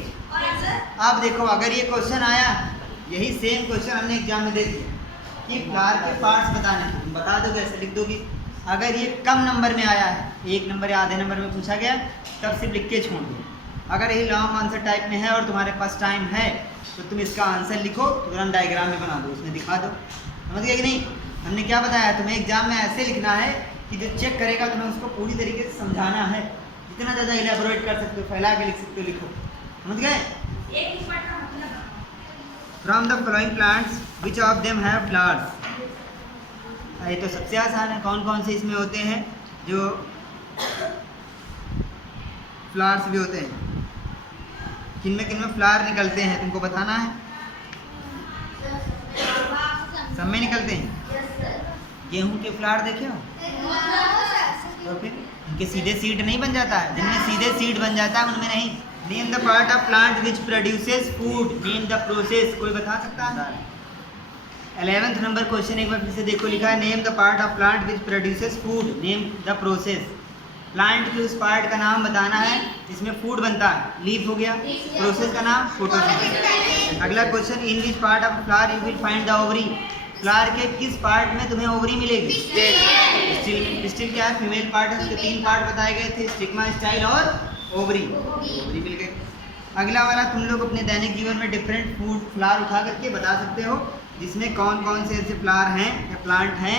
अब देखो अगर ये क्वेश्चन आया, यही सेम क्वेश्चन हमने एग्जाम में दे दिया कि फ्लावर के पार्ट्स बताने, तुम बता दोगे, ऐसे लिख दोगे। अगर ये कम नंबर में आया है, 1 नंबर या आधे नंबर में पूछा गया, तब सिर्फ लिख के छोड़ दो। अगर यही लॉन्ग आंसर टाइप में है और तुम्हारे पास टाइम है तो तुम इसका आंसर लिखो, तुरंत डायग्राम में बना दो, उसमें दिखा दो। समझ गए कि नहीं? हमने क्या बताया, तुम्हें एग्जाम में ऐसे लिखना है कि जो चेक करेगा तुम्हें उसको पूरी तरीके से समझाना है। जितना ज़्यादा इलेबोरेट कर सकते हो, फैला के लिख सकते हो, लिखो। समझ गए? From the following plants which of them have flowers. ये तो सबसे आसान है, कौन कौन से इसमें होते हैं जो फ्लावर्स भी होते हैं, किन में फ्लावर निकलते हैं, तुमको बताना है। सब में निकलते हैं। गेहूं के फ्लावर देखे हो? तो फिर उनके सीधे सीड नहीं बन जाता है, जिनमें सीधे सीड बन जाता है उनमें नहीं। Name the part of plant which produces food, name the process, कोई बता सकता है? 11th नंबर क्वेश्चन एक बार फिर से देखो, लिखा है name the part of plant which produces food, name the process. Plant के उस पार्ट का नाम बताना है जिसमें फूड बनता है, लीफ हो गया, प्रोसेस का नाम फोटोसिंथेसिस। अगला question, in which part of flower you will find the ovary. Flower के किस पार्ट में तुम्हें ओवरी मिलेगी? स्टिल क्या है, फीमेल पार्ट है, उसके 3 पार्ट बताए गए थे, स्टिग्मा, स्टाइल और ओवरी। ओवरी मिल गए। अगला वाला, तुम लोग अपने दैनिक जीवन में डिफरेंट फूड फ्लावर उठा करके बता सकते हो जिसमें कौन कौन से ऐसे फ्लावर हैं या प्लांट हैं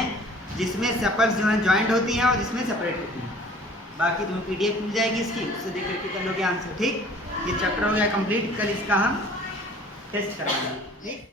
जिसमें सेपल्स जो हैं ज्वाइंट होती हैं और जिसमें सेपरेट होती हैं। बाकी तुम्हें PDF मिल जाएगी इसकी, उससे देख करके कर लोगे आंसर, ठीक। ये चैप्टर हो गया कंप्लीट, कल इसका हम टेस्ट करवाएंगे, ठीक।